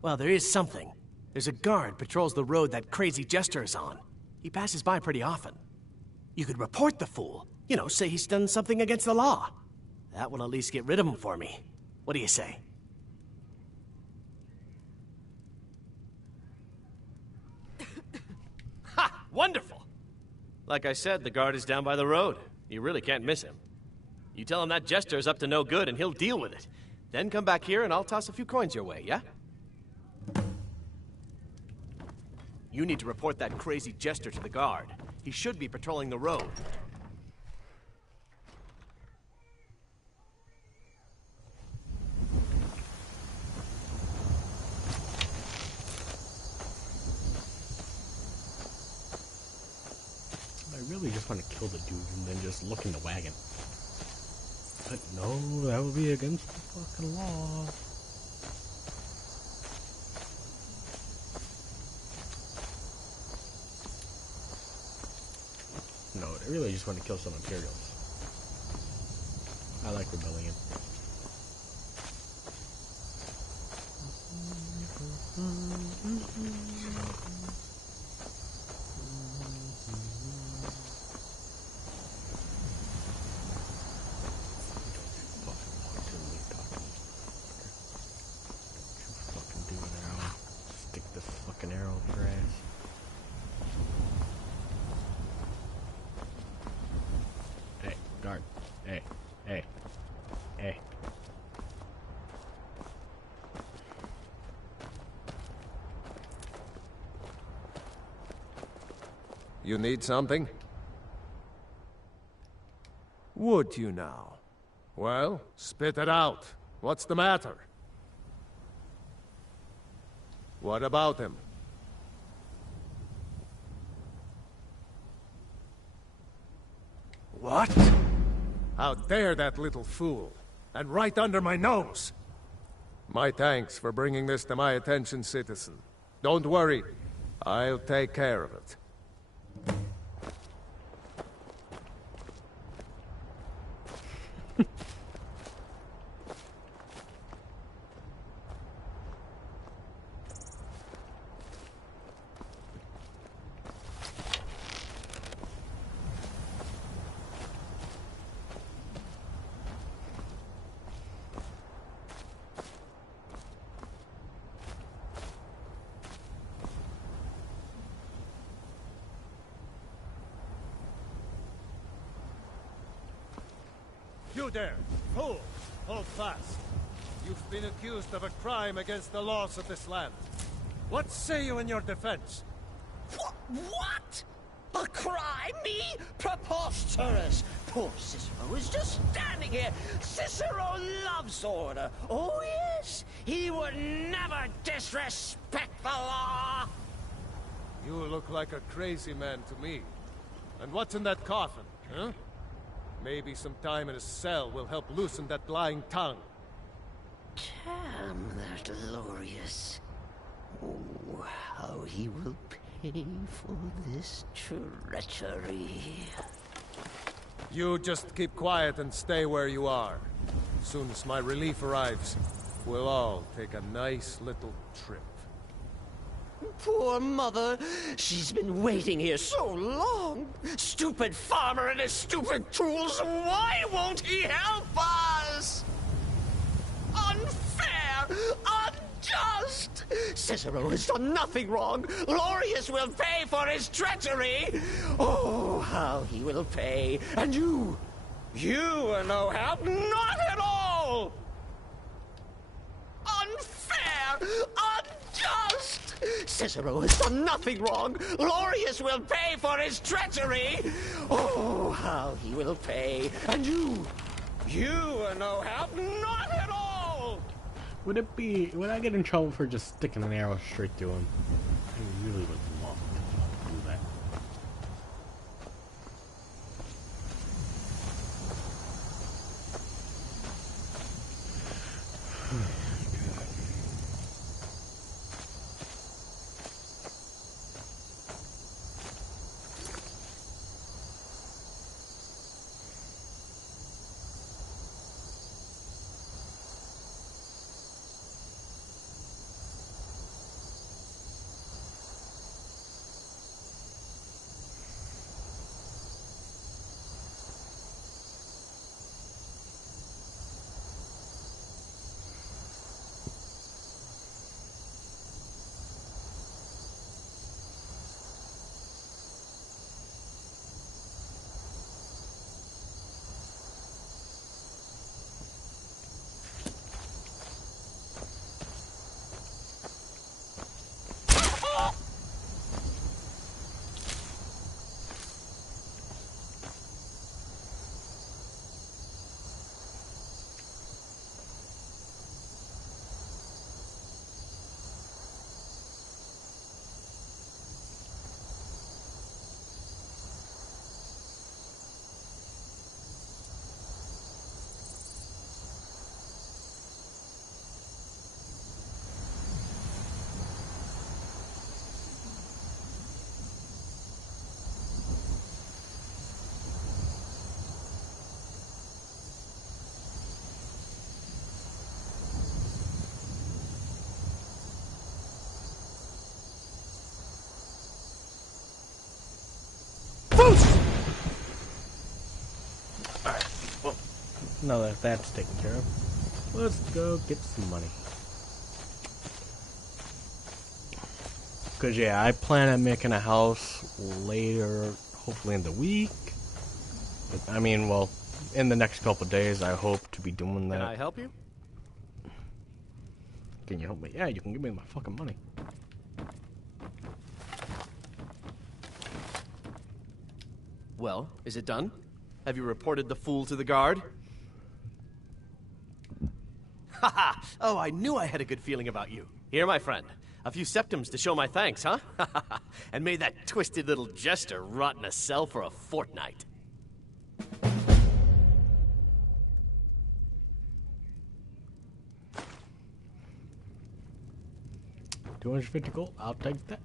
Well, there is something. There's a guard patrols the road that crazy jester is on. He passes by pretty often. You could report the fool. You know, say he's done something against the law. That will at least get rid of him for me. What do you say? Ha! Wonderful! Like I said, the guard is down by the road. You really can't miss him. You tell him that jester is up to no good and he'll deal with it. Then come back here and I'll toss a few coins your way, yeah? You need to report that crazy jester to the guard. He should be patrolling the road. I really just want to kill the dude and then just look in the wagon. But no, that would be against the fucking law. No, I really just want to kill some Imperials. I like rebellion. Stick this fucking arrow up your ass. Hey, guard. Hey, hey, hey. You need something? Would you now? Well, spit it out. What's the matter? What about him? What? How dare that little fool? And right under my nose! My thanks for bringing this to my attention, citizen. Don't worry. I'll take care of it. You there, fool! Hold fast. You've been accused of a crime against the laws of this land. What say you in your defense? What? A crime? Me? Preposterous! Poor Cicero is just standing here. Cicero loves order. Oh, yes. He would never disrespect the law. You look like a crazy man to me. And what's in that coffin, huh? Maybe some time in a cell will help loosen that lying tongue. Damn that Glorious. Oh, how he will pay for this treachery. You just keep quiet and stay where you are. Soon as my relief arrives, we'll all take a nice little trip. Poor mother. She's been waiting here so long. Stupid farmer and his stupid tools. Why won't he help us? Unfair! Unjust! Cicero has done nothing wrong. Glorious will pay for his treachery. Oh, how he will pay. And you are no help. Not at all! Unfair! Unjust! Cicero has done nothing wrong. Glorious will pay for his treachery. Oh, how he will pay. And you are no help. Not at all! Would I get in trouble for just sticking an arrow straight to him? I really would love to do that. Now that that's taken care of, let's go get some money. Cause yeah, I plan on making a house later, hopefully in the week. But, I mean, well, in the next couple of days, I hope to be doing that. Can I help you? Can you help me? Yeah, you can give me my fucking money. Well, is it done? Have you reported the fool to the guard? Haha! Oh, I knew I had a good feeling about you. Here, my friend. A few septims to show my thanks, huh? And may that twisted little jester rot in a cell for a fortnight. $250 gold. I'll take that.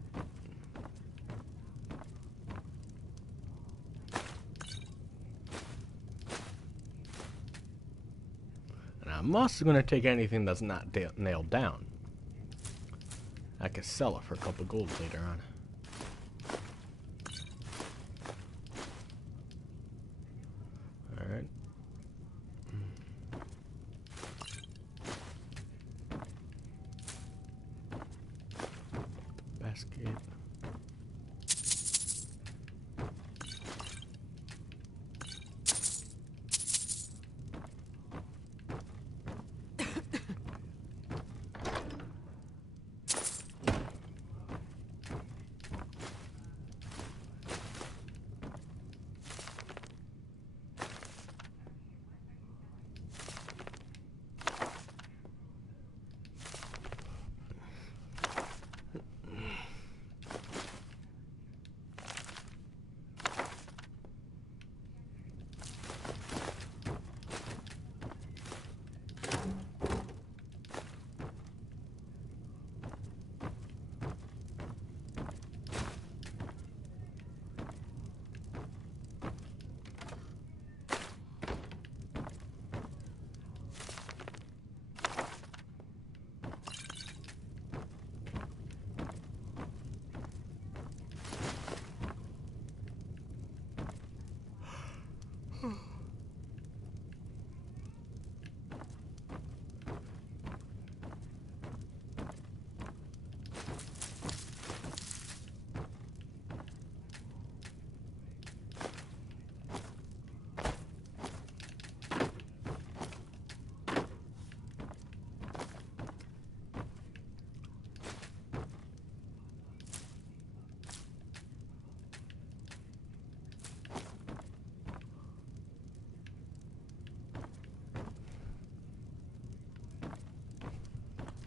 And I'm also going to take anything that's not nailed down. I could sell it for a couple of gold later on. Alright. Basket.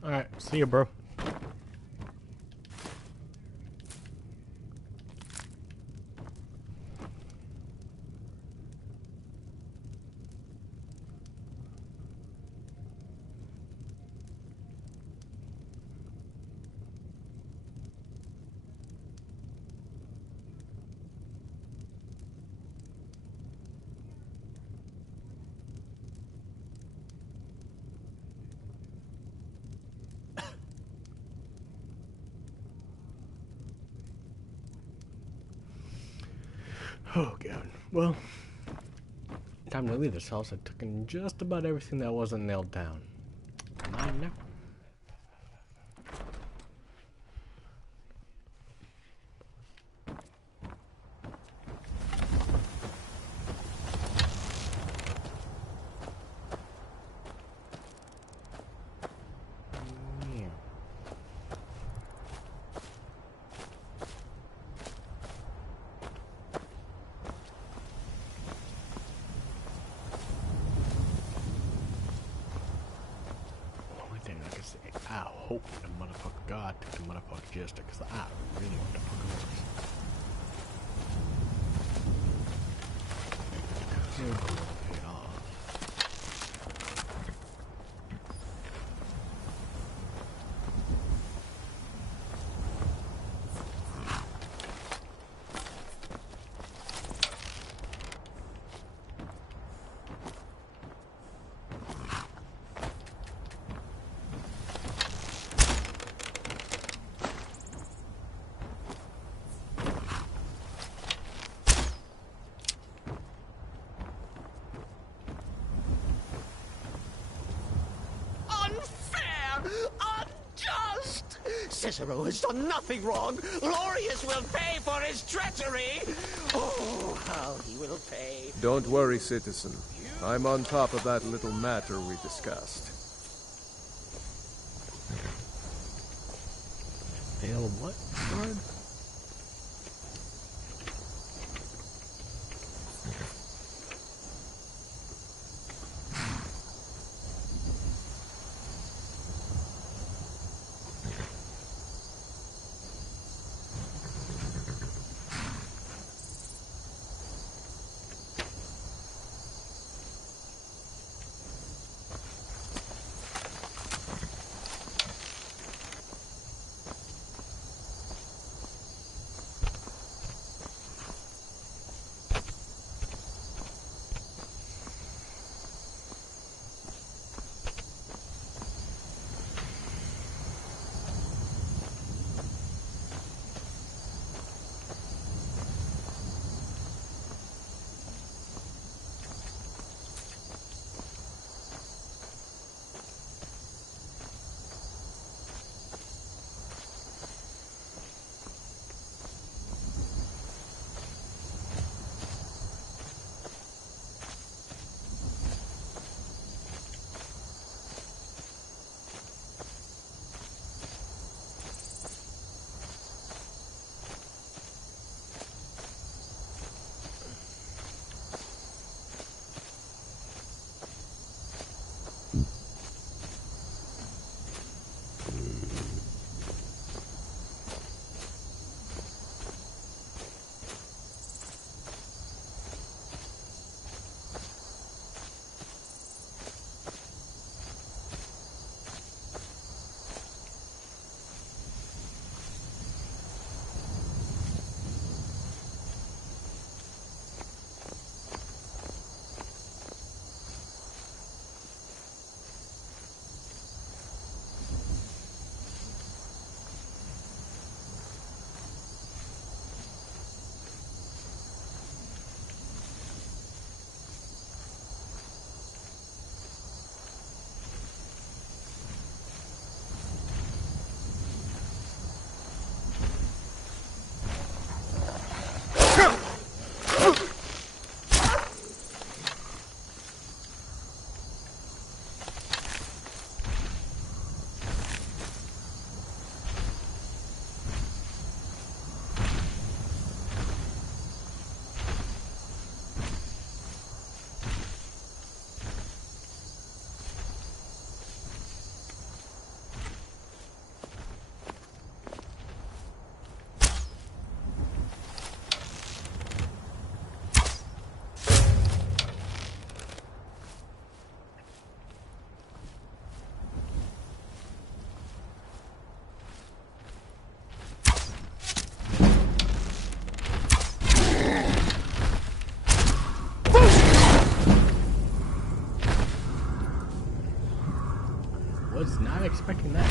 Alright, see you, bro. Oh, God. Well, time to leave this house. I took in just about everything that wasn't nailed down. Mine now. I hope the motherfucker God took the motherfucker Jester, because I really want the fucking horse. Cicero has done nothing wrong. Glorious will pay for his treachery. Oh, how he will pay. Don't worry, citizen. I'm on top of that little matter we discussed. Fail what, Lord? not expecting that.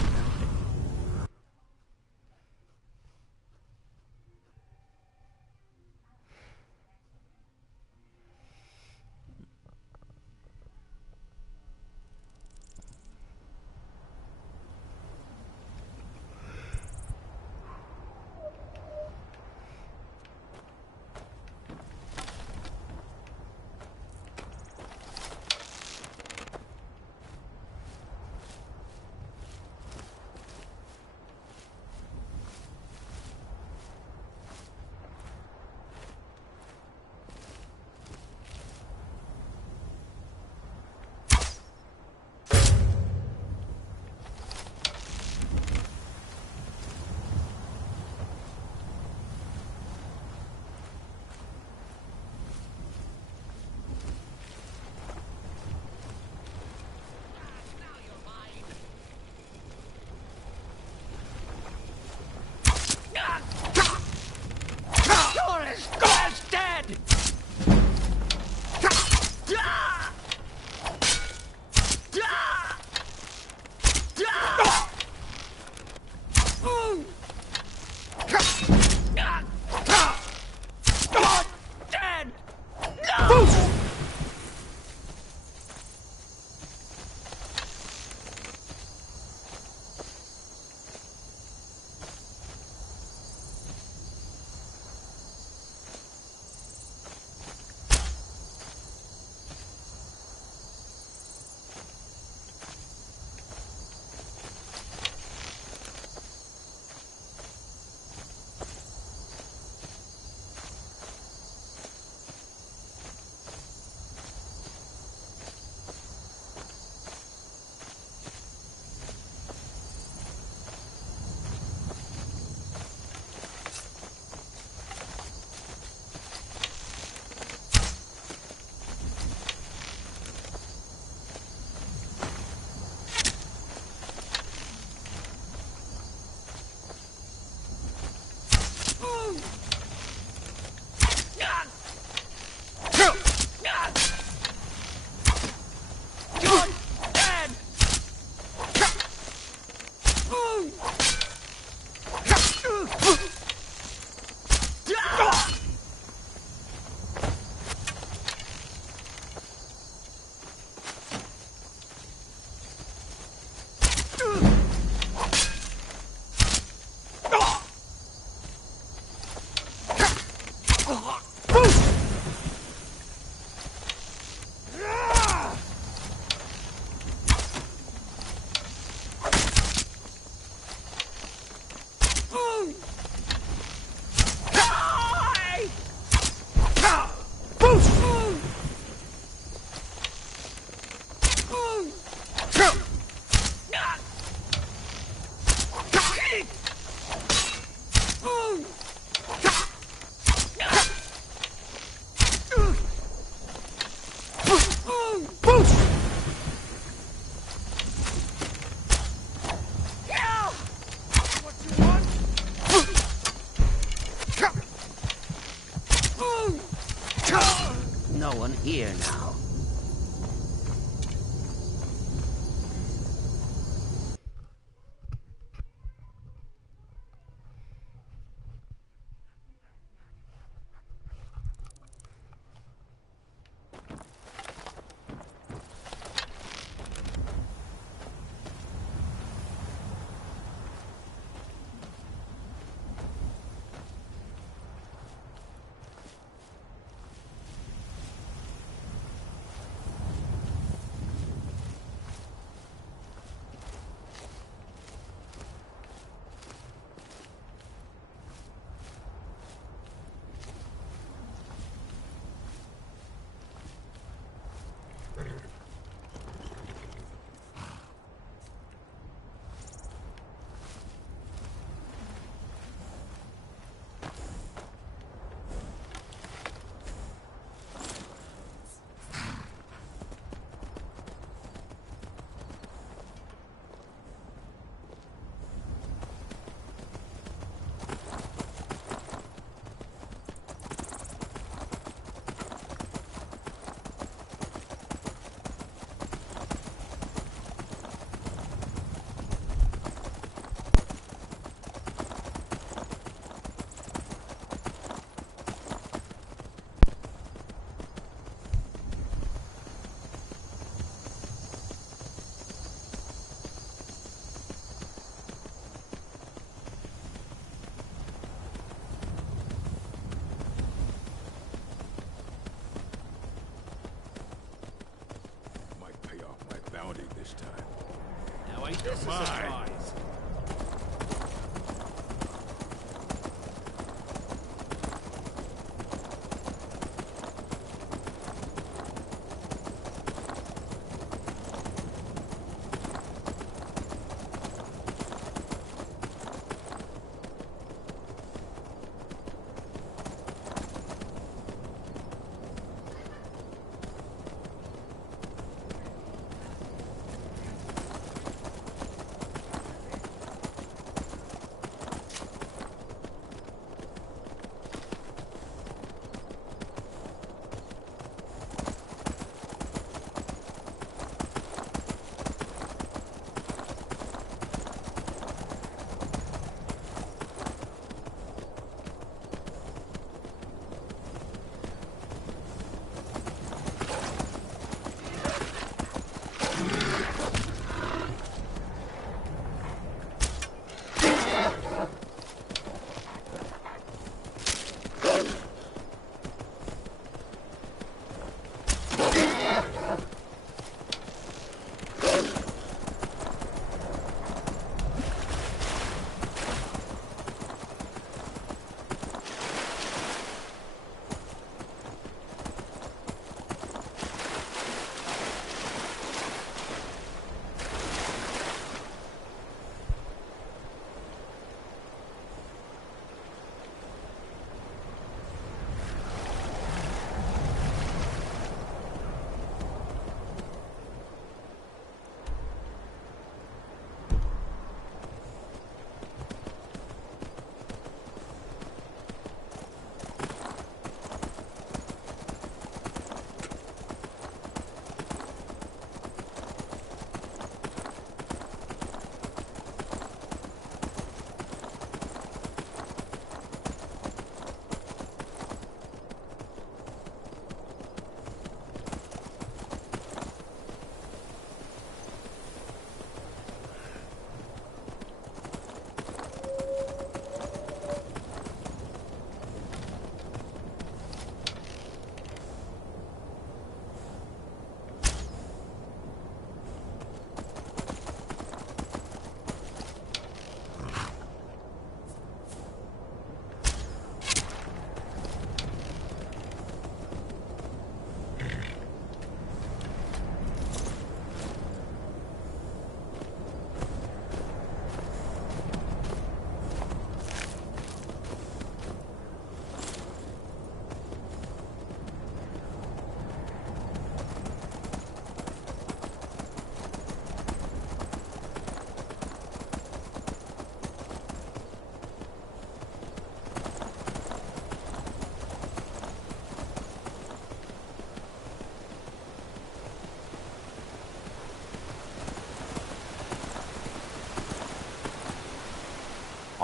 No one here now. This is a surprise.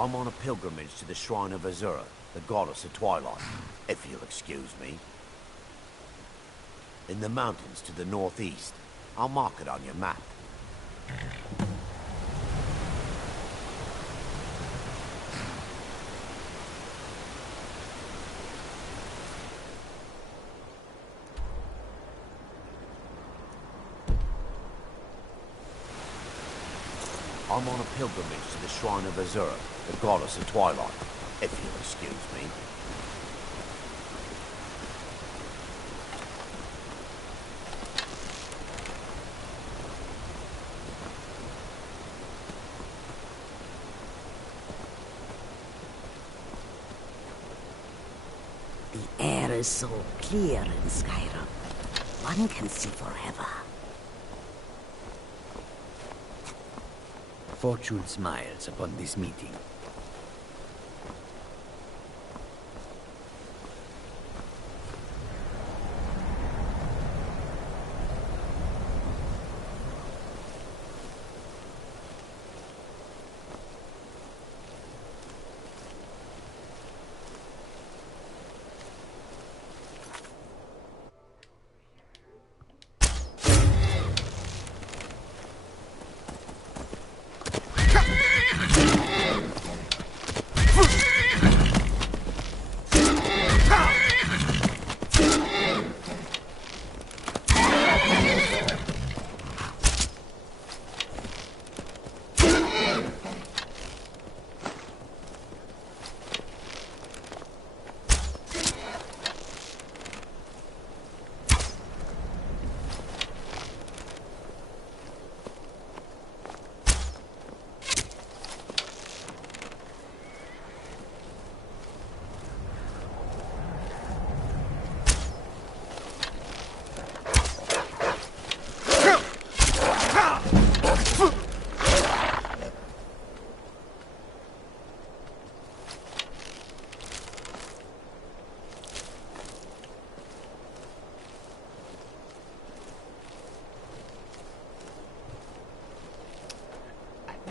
I'm on a pilgrimage to the shrine of Azura, the goddess of twilight, if you'll excuse me. In the mountains to the northeast. I'll mark it on your map. I'm on a pilgrimage to the shrine of Azura, the goddess of twilight, if you'll excuse me. The air is so clear in Skyrim. One can see forever. Fortune smiles upon this meeting.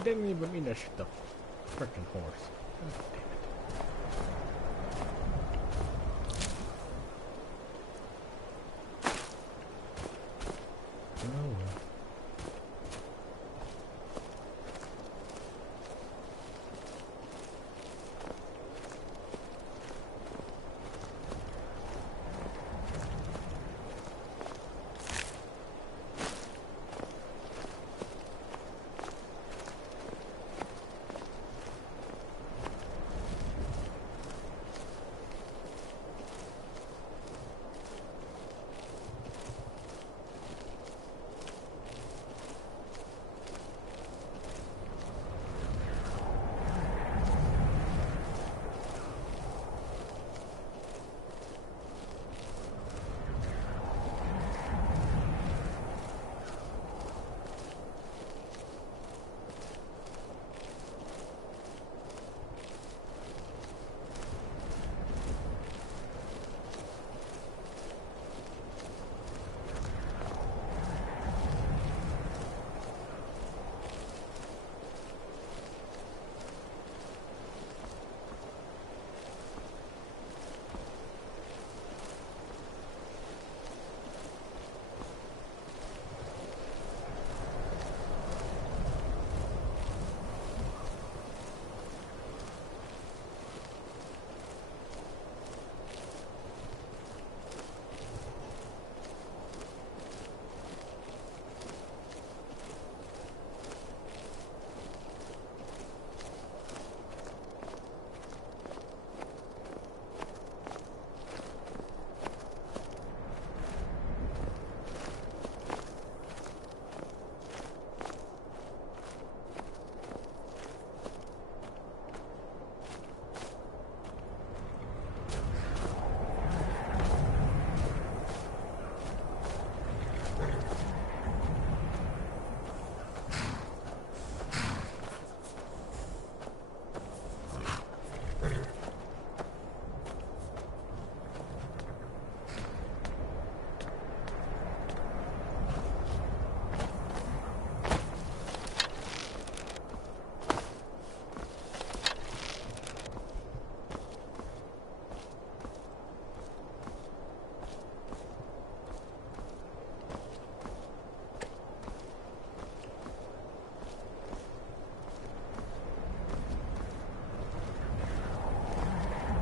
Didn't even mean to shoot the frickin' horse. God damn it. Oh well.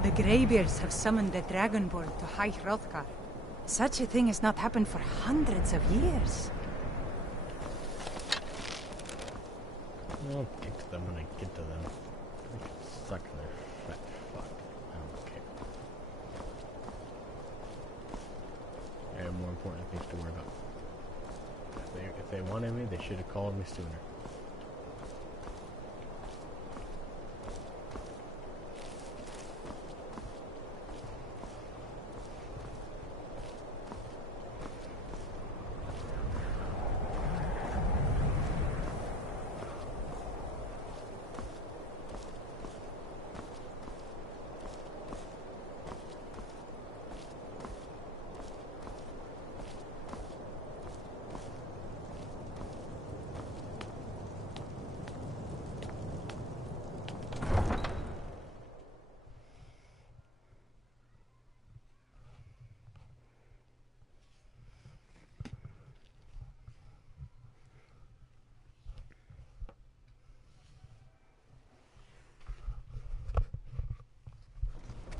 The Greybeards have summoned the Dragonborn to High Hrothgar. Such a thing has not happened for hundreds of years. I'll get to them when I get to them. They can suck their fat fuck. I don't care. I have more important things to worry about. If they wanted me, they should have called me sooner.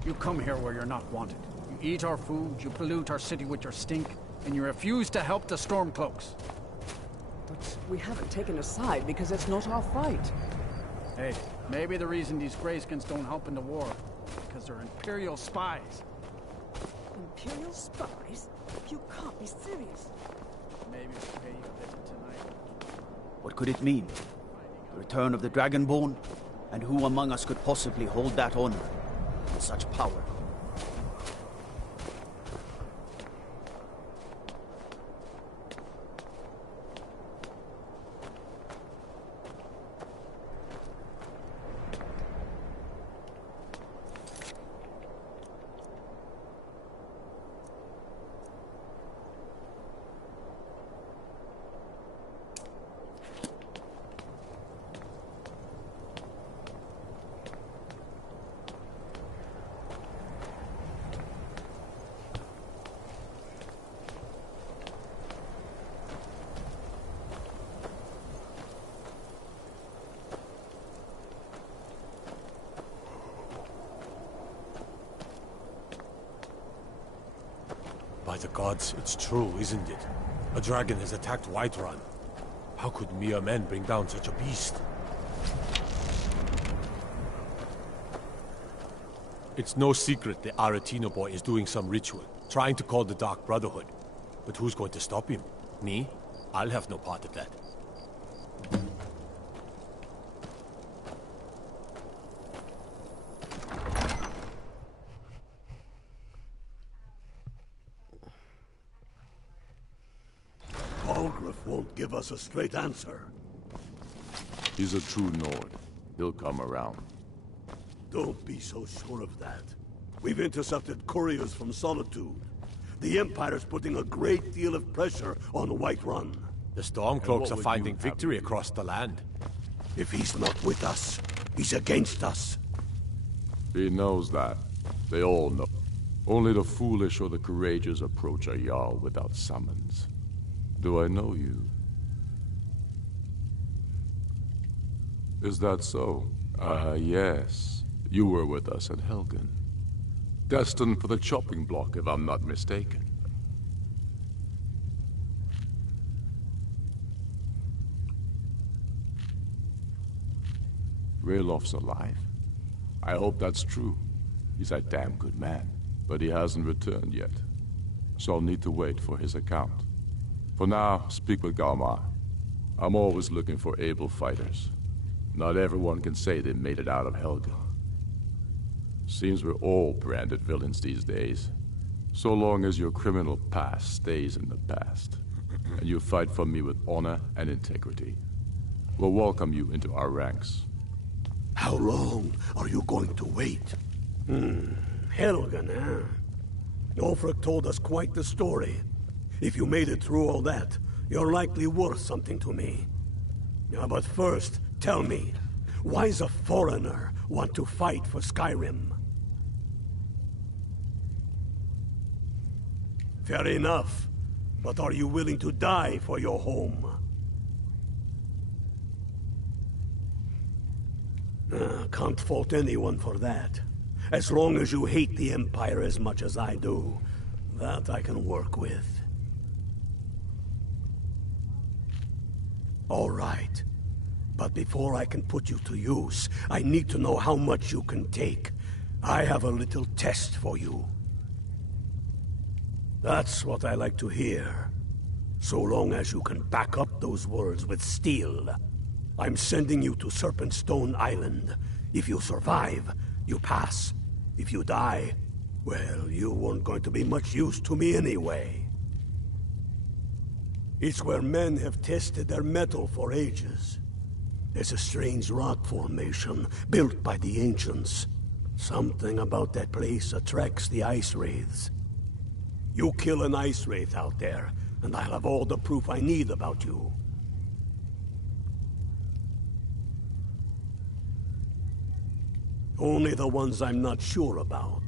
You come here where you're not wanted. You eat our food, you pollute our city with your stink, and you refuse to help the Stormcloaks. But we haven't taken a side because it's not our fight. Hey, maybe the reason these Greyskins don't help in the war is because they're Imperial spies. Imperial spies? You can't be serious. Maybe we'll pay you a visit tonight. What could it mean? The return of the Dragonborn? And who among us could possibly hold that honor and such power? By the gods, it's true, isn't it? A dragon has attacked Whiterun. How could mere men bring down such a beast? It's no secret the Aretino boy is doing some ritual, trying to call the Dark Brotherhood. But who's going to stop him? Me? I'll have no part of that. Balgruuf won't give us a straight answer. He's a true Nord. He'll come around. Don't be so sure of that. We've intercepted couriers from Solitude. The Empire's putting a great deal of pressure on Whiterun. The Stormcloaks are finding victory across the land. If he's not with us, he's against us. He knows that. They all know. Only the foolish or the courageous approach a Jarl without summons. Do I know you? Is that so? Yes. You were with us at Helgen. Destined for the chopping block, if I'm not mistaken. Raylof's alive. I hope that's true. He's a damn good man, but he hasn't returned yet. So I'll need to wait for his account. For now, speak with Galmar. I'm always looking for able fighters. Not everyone can say they made it out of Helgen. Seems we're all branded villains these days. So long as your criminal past stays in the past, and you fight for me with honor and integrity, we'll welcome you into our ranks. How long are you going to wait? Helgen, huh? Ulfric told us quite the story. If you made it through all that, you're likely worth something to me. Yeah, but first, tell me, why's a foreigner want to fight for Skyrim? Fair enough, but are you willing to die for your home? Can't fault anyone for that. As long as you hate the Empire as much as I do, that I can work with. All right. But before I can put you to use, I need to know how much you can take. I have a little test for you. That's what I like to hear. So long as you can back up those words with steel. I'm sending you to Serpentstone Island. If you survive, you pass. If you die, well, you weren't going to be much use to me anyway. It's where men have tested their metal for ages. There's a strange rock formation built by the ancients. Something about that place attracts the ice wraiths. You kill an ice wraith out there, and I'll have all the proof I need about you. Only the ones I'm not sure about.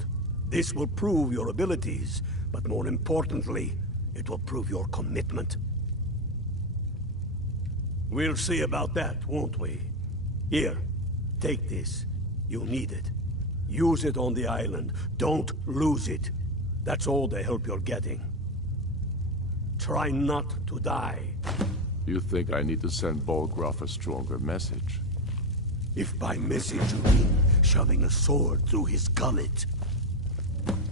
This will prove your abilities, but more importantly, it will prove your commitment. We'll see about that, won't we? Here, take this. You'll need it. Use it on the island. Don't lose it. That's all the help you're getting. Try not to die. You think I need to send Balgruuf a stronger message? If by message you mean shoving a sword through his gullet.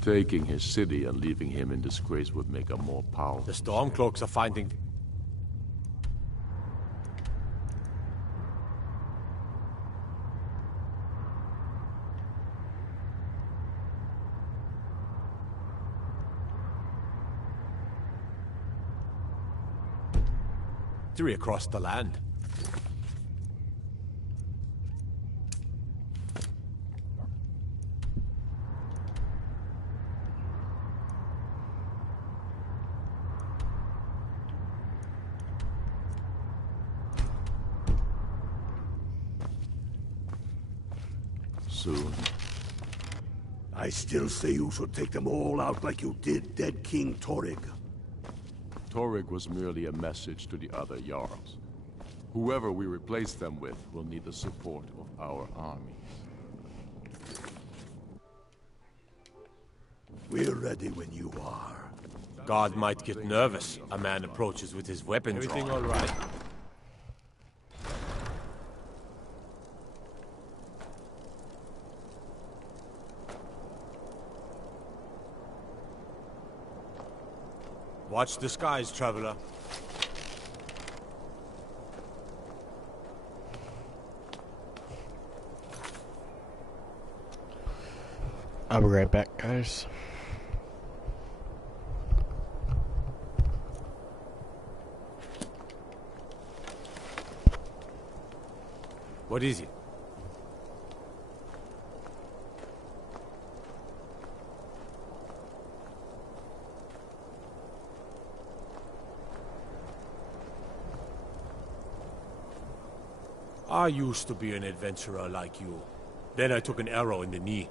Taking his city and leaving him in disgrace would make him more powerful. The Stormcloaks are finding... victory across the land. Soon. I still say you should take them all out like you did dead King Torrig. Torrig was merely a message to the other Jarls. Whoever we replace them with will need the support of our armies. We're ready when you are. Guard might get nervous. A man approaches with his weapon drawn. Everything all right? Watch the skies, traveler. I'll be right back, guys. What is it? I used to be an adventurer like you. Then I took an arrow in the knee.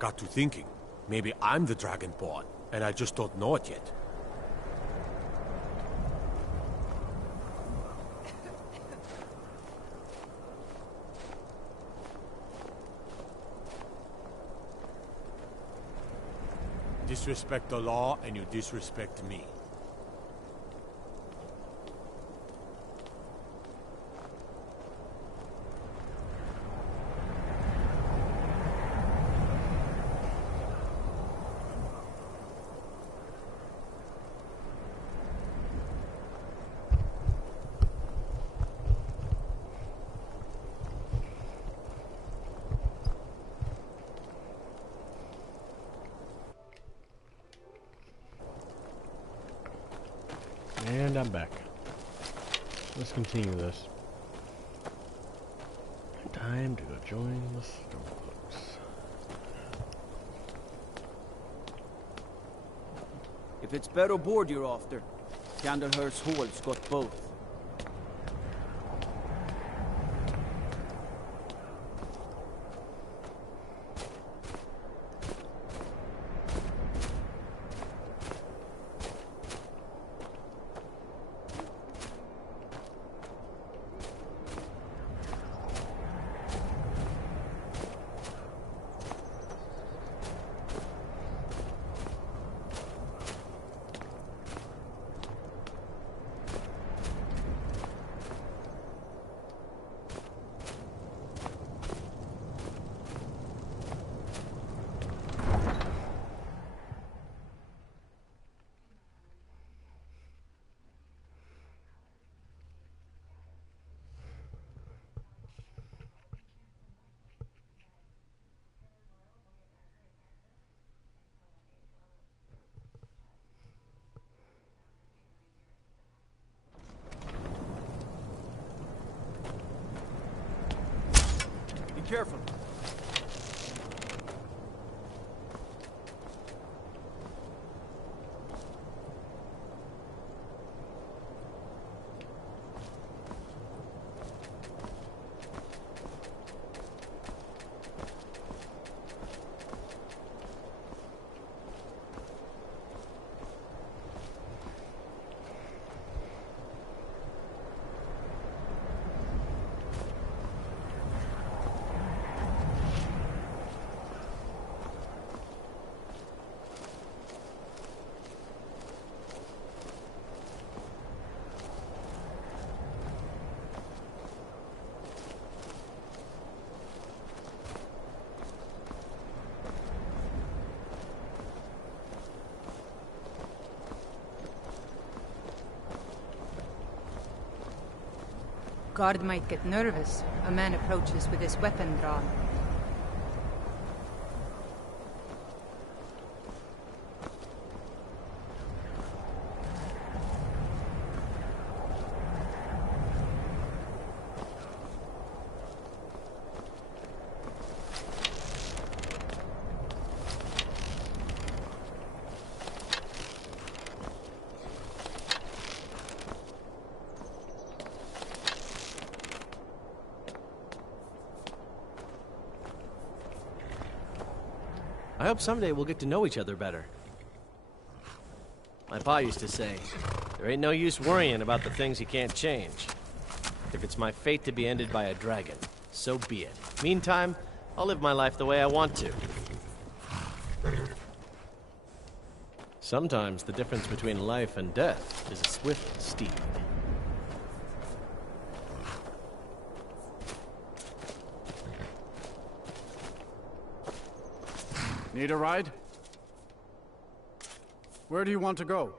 Got to thinking, maybe I'm the Dragonborn, and I just don't know it yet. Disrespect the law, and you disrespect me. And I'm back. Let's continue this. Time to go join the Stormbooks. If it's better board you're after, Candlehurst Hall's got both. Be careful. Guard might get nervous. A man approaches with his weapon drawn. I hope someday we'll get to know each other better. My pa used to say, there ain't no use worrying about the things you can't change. If it's my fate to be ended by a dragon, so be it. Meantime, I'll live my life the way I want to. Sometimes the difference between life and death is a swift steed. Need a ride? Where do you want to go?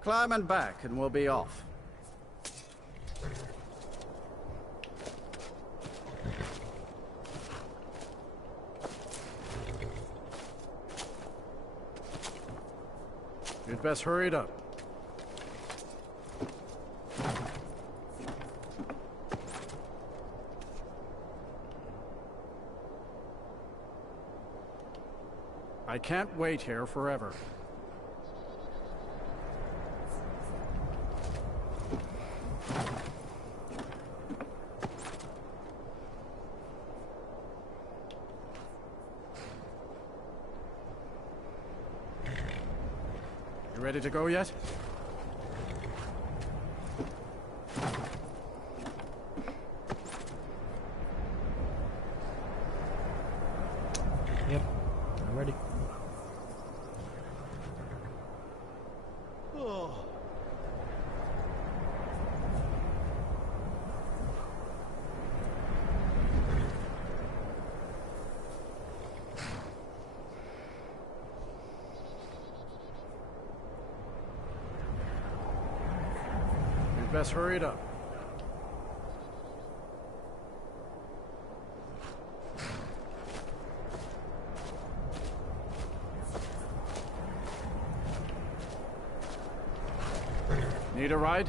Climb and back, and we'll be off. You'd best hurry it up. I can't wait here forever. You ready to go yet? Yep, I'm ready. You'd best hurry it up. Need a ride?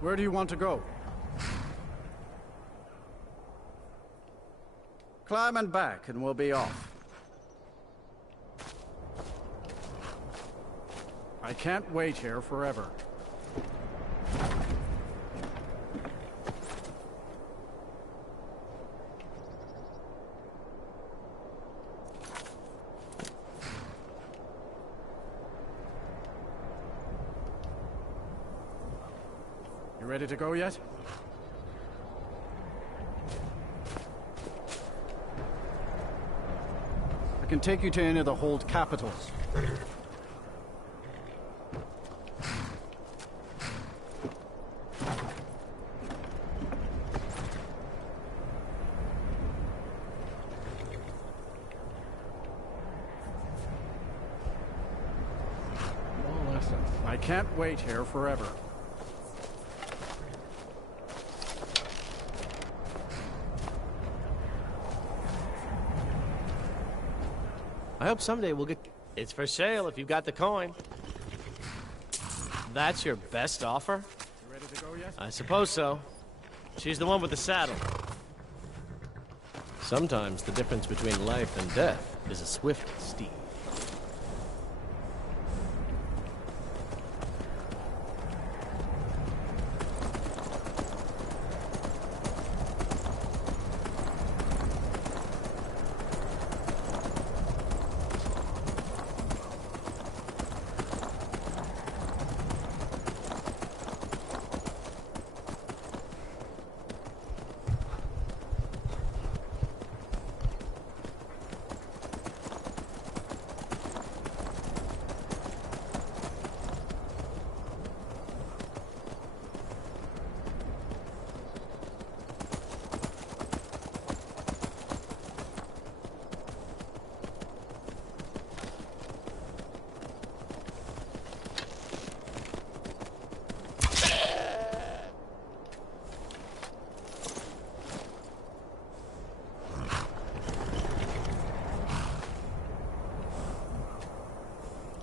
Where do you want to go? Climb and back, and we'll be off. I can't wait here forever. You ready to go yet? I can take you to any of the hold capitals. I can't wait here forever. I hope someday we'll get... It's for sale if you've got the coin. That's your best offer? You ready to go yet? I suppose so. She's the one with the saddle. Sometimes the difference between life and death is a swift steed.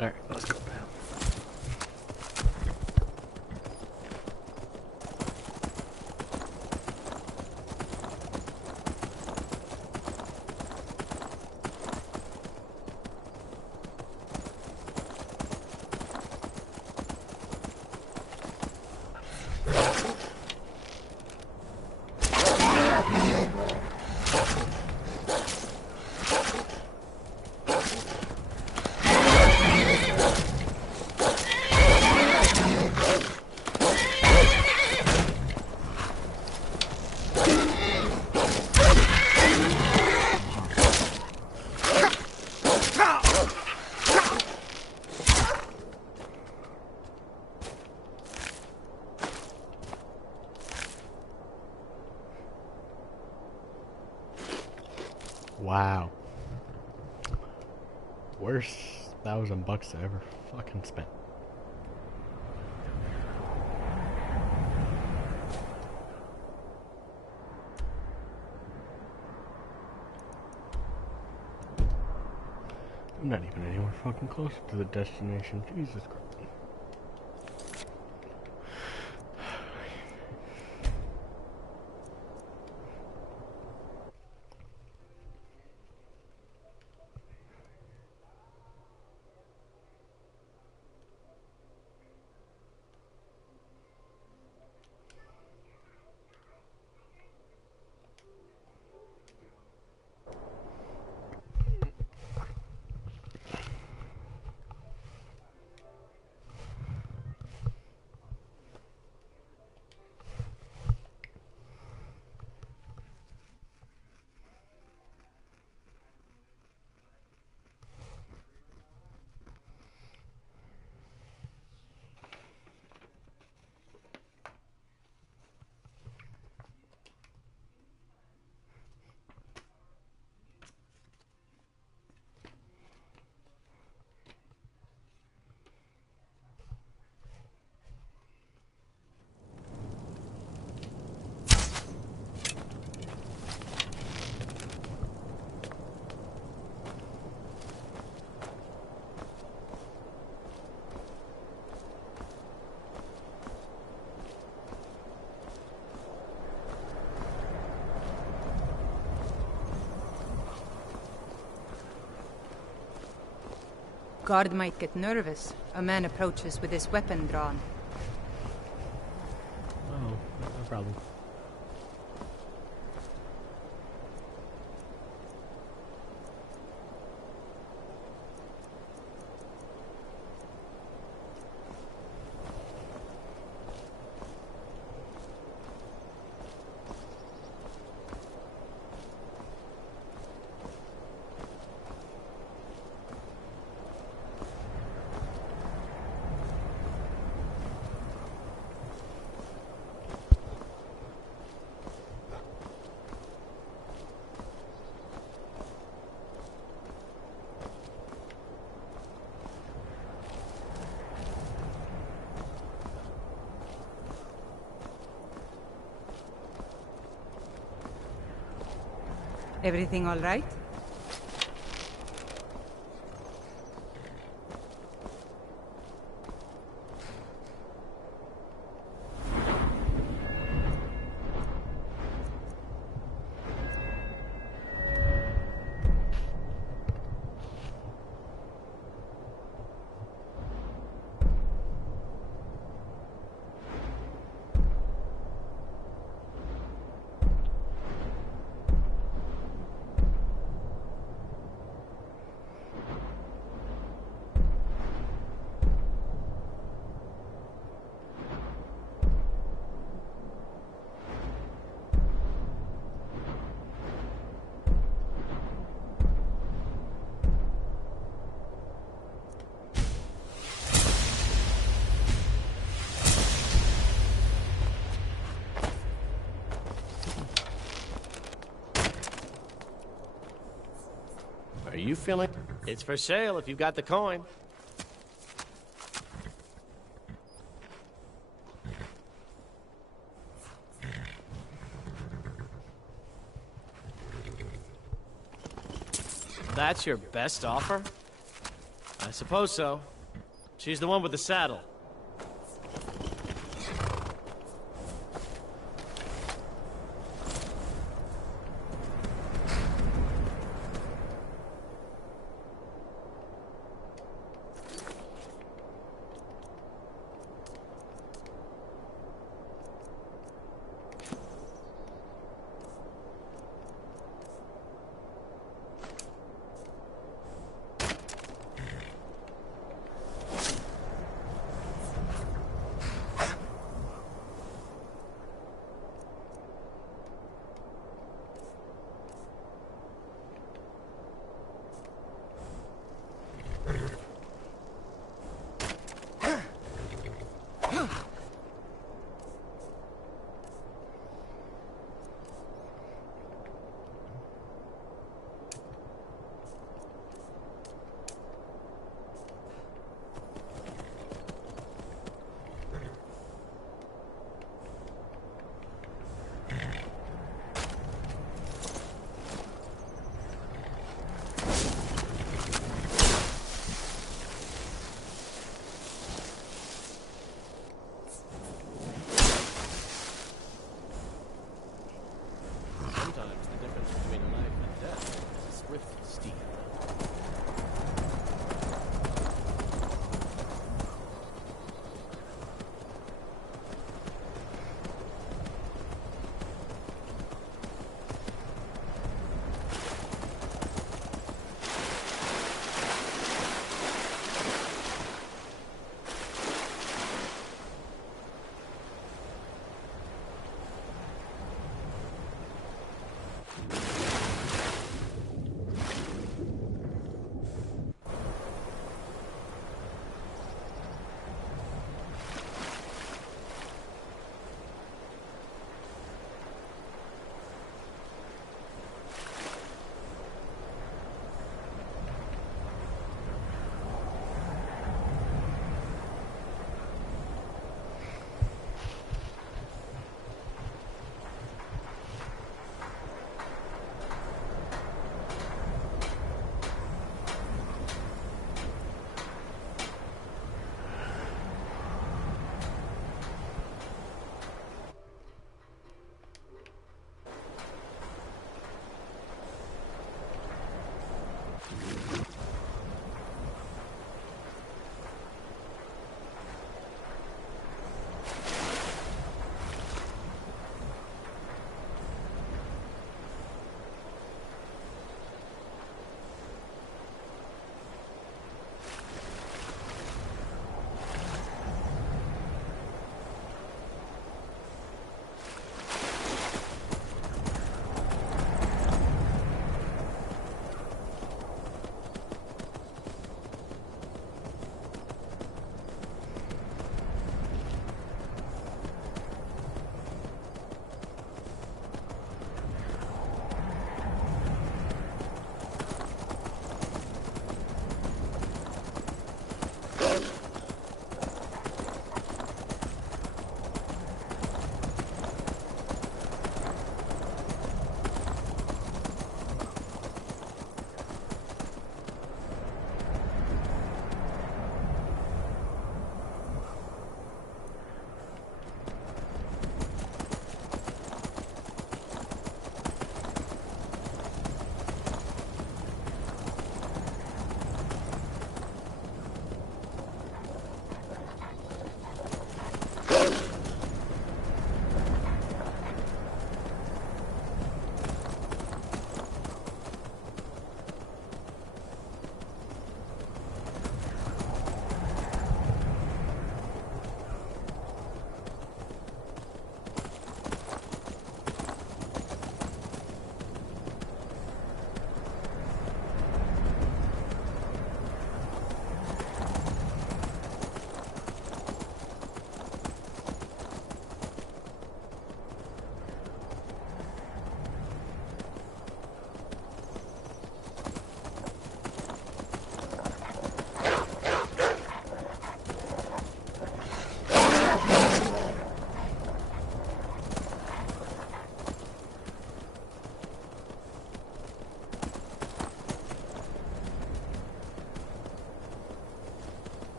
Alright, let's go, pal. Wow. Worst $1,000 I ever fucking spent. I'm not even anywhere fucking close to the destination. Jesus Christ. Guard might get nervous. A man approaches with his weapon drawn. Oh, no problem. Everything all right? Are you feeling? It's for sale if you've got the coin. That's your best offer? I suppose so. She's the one with the saddle.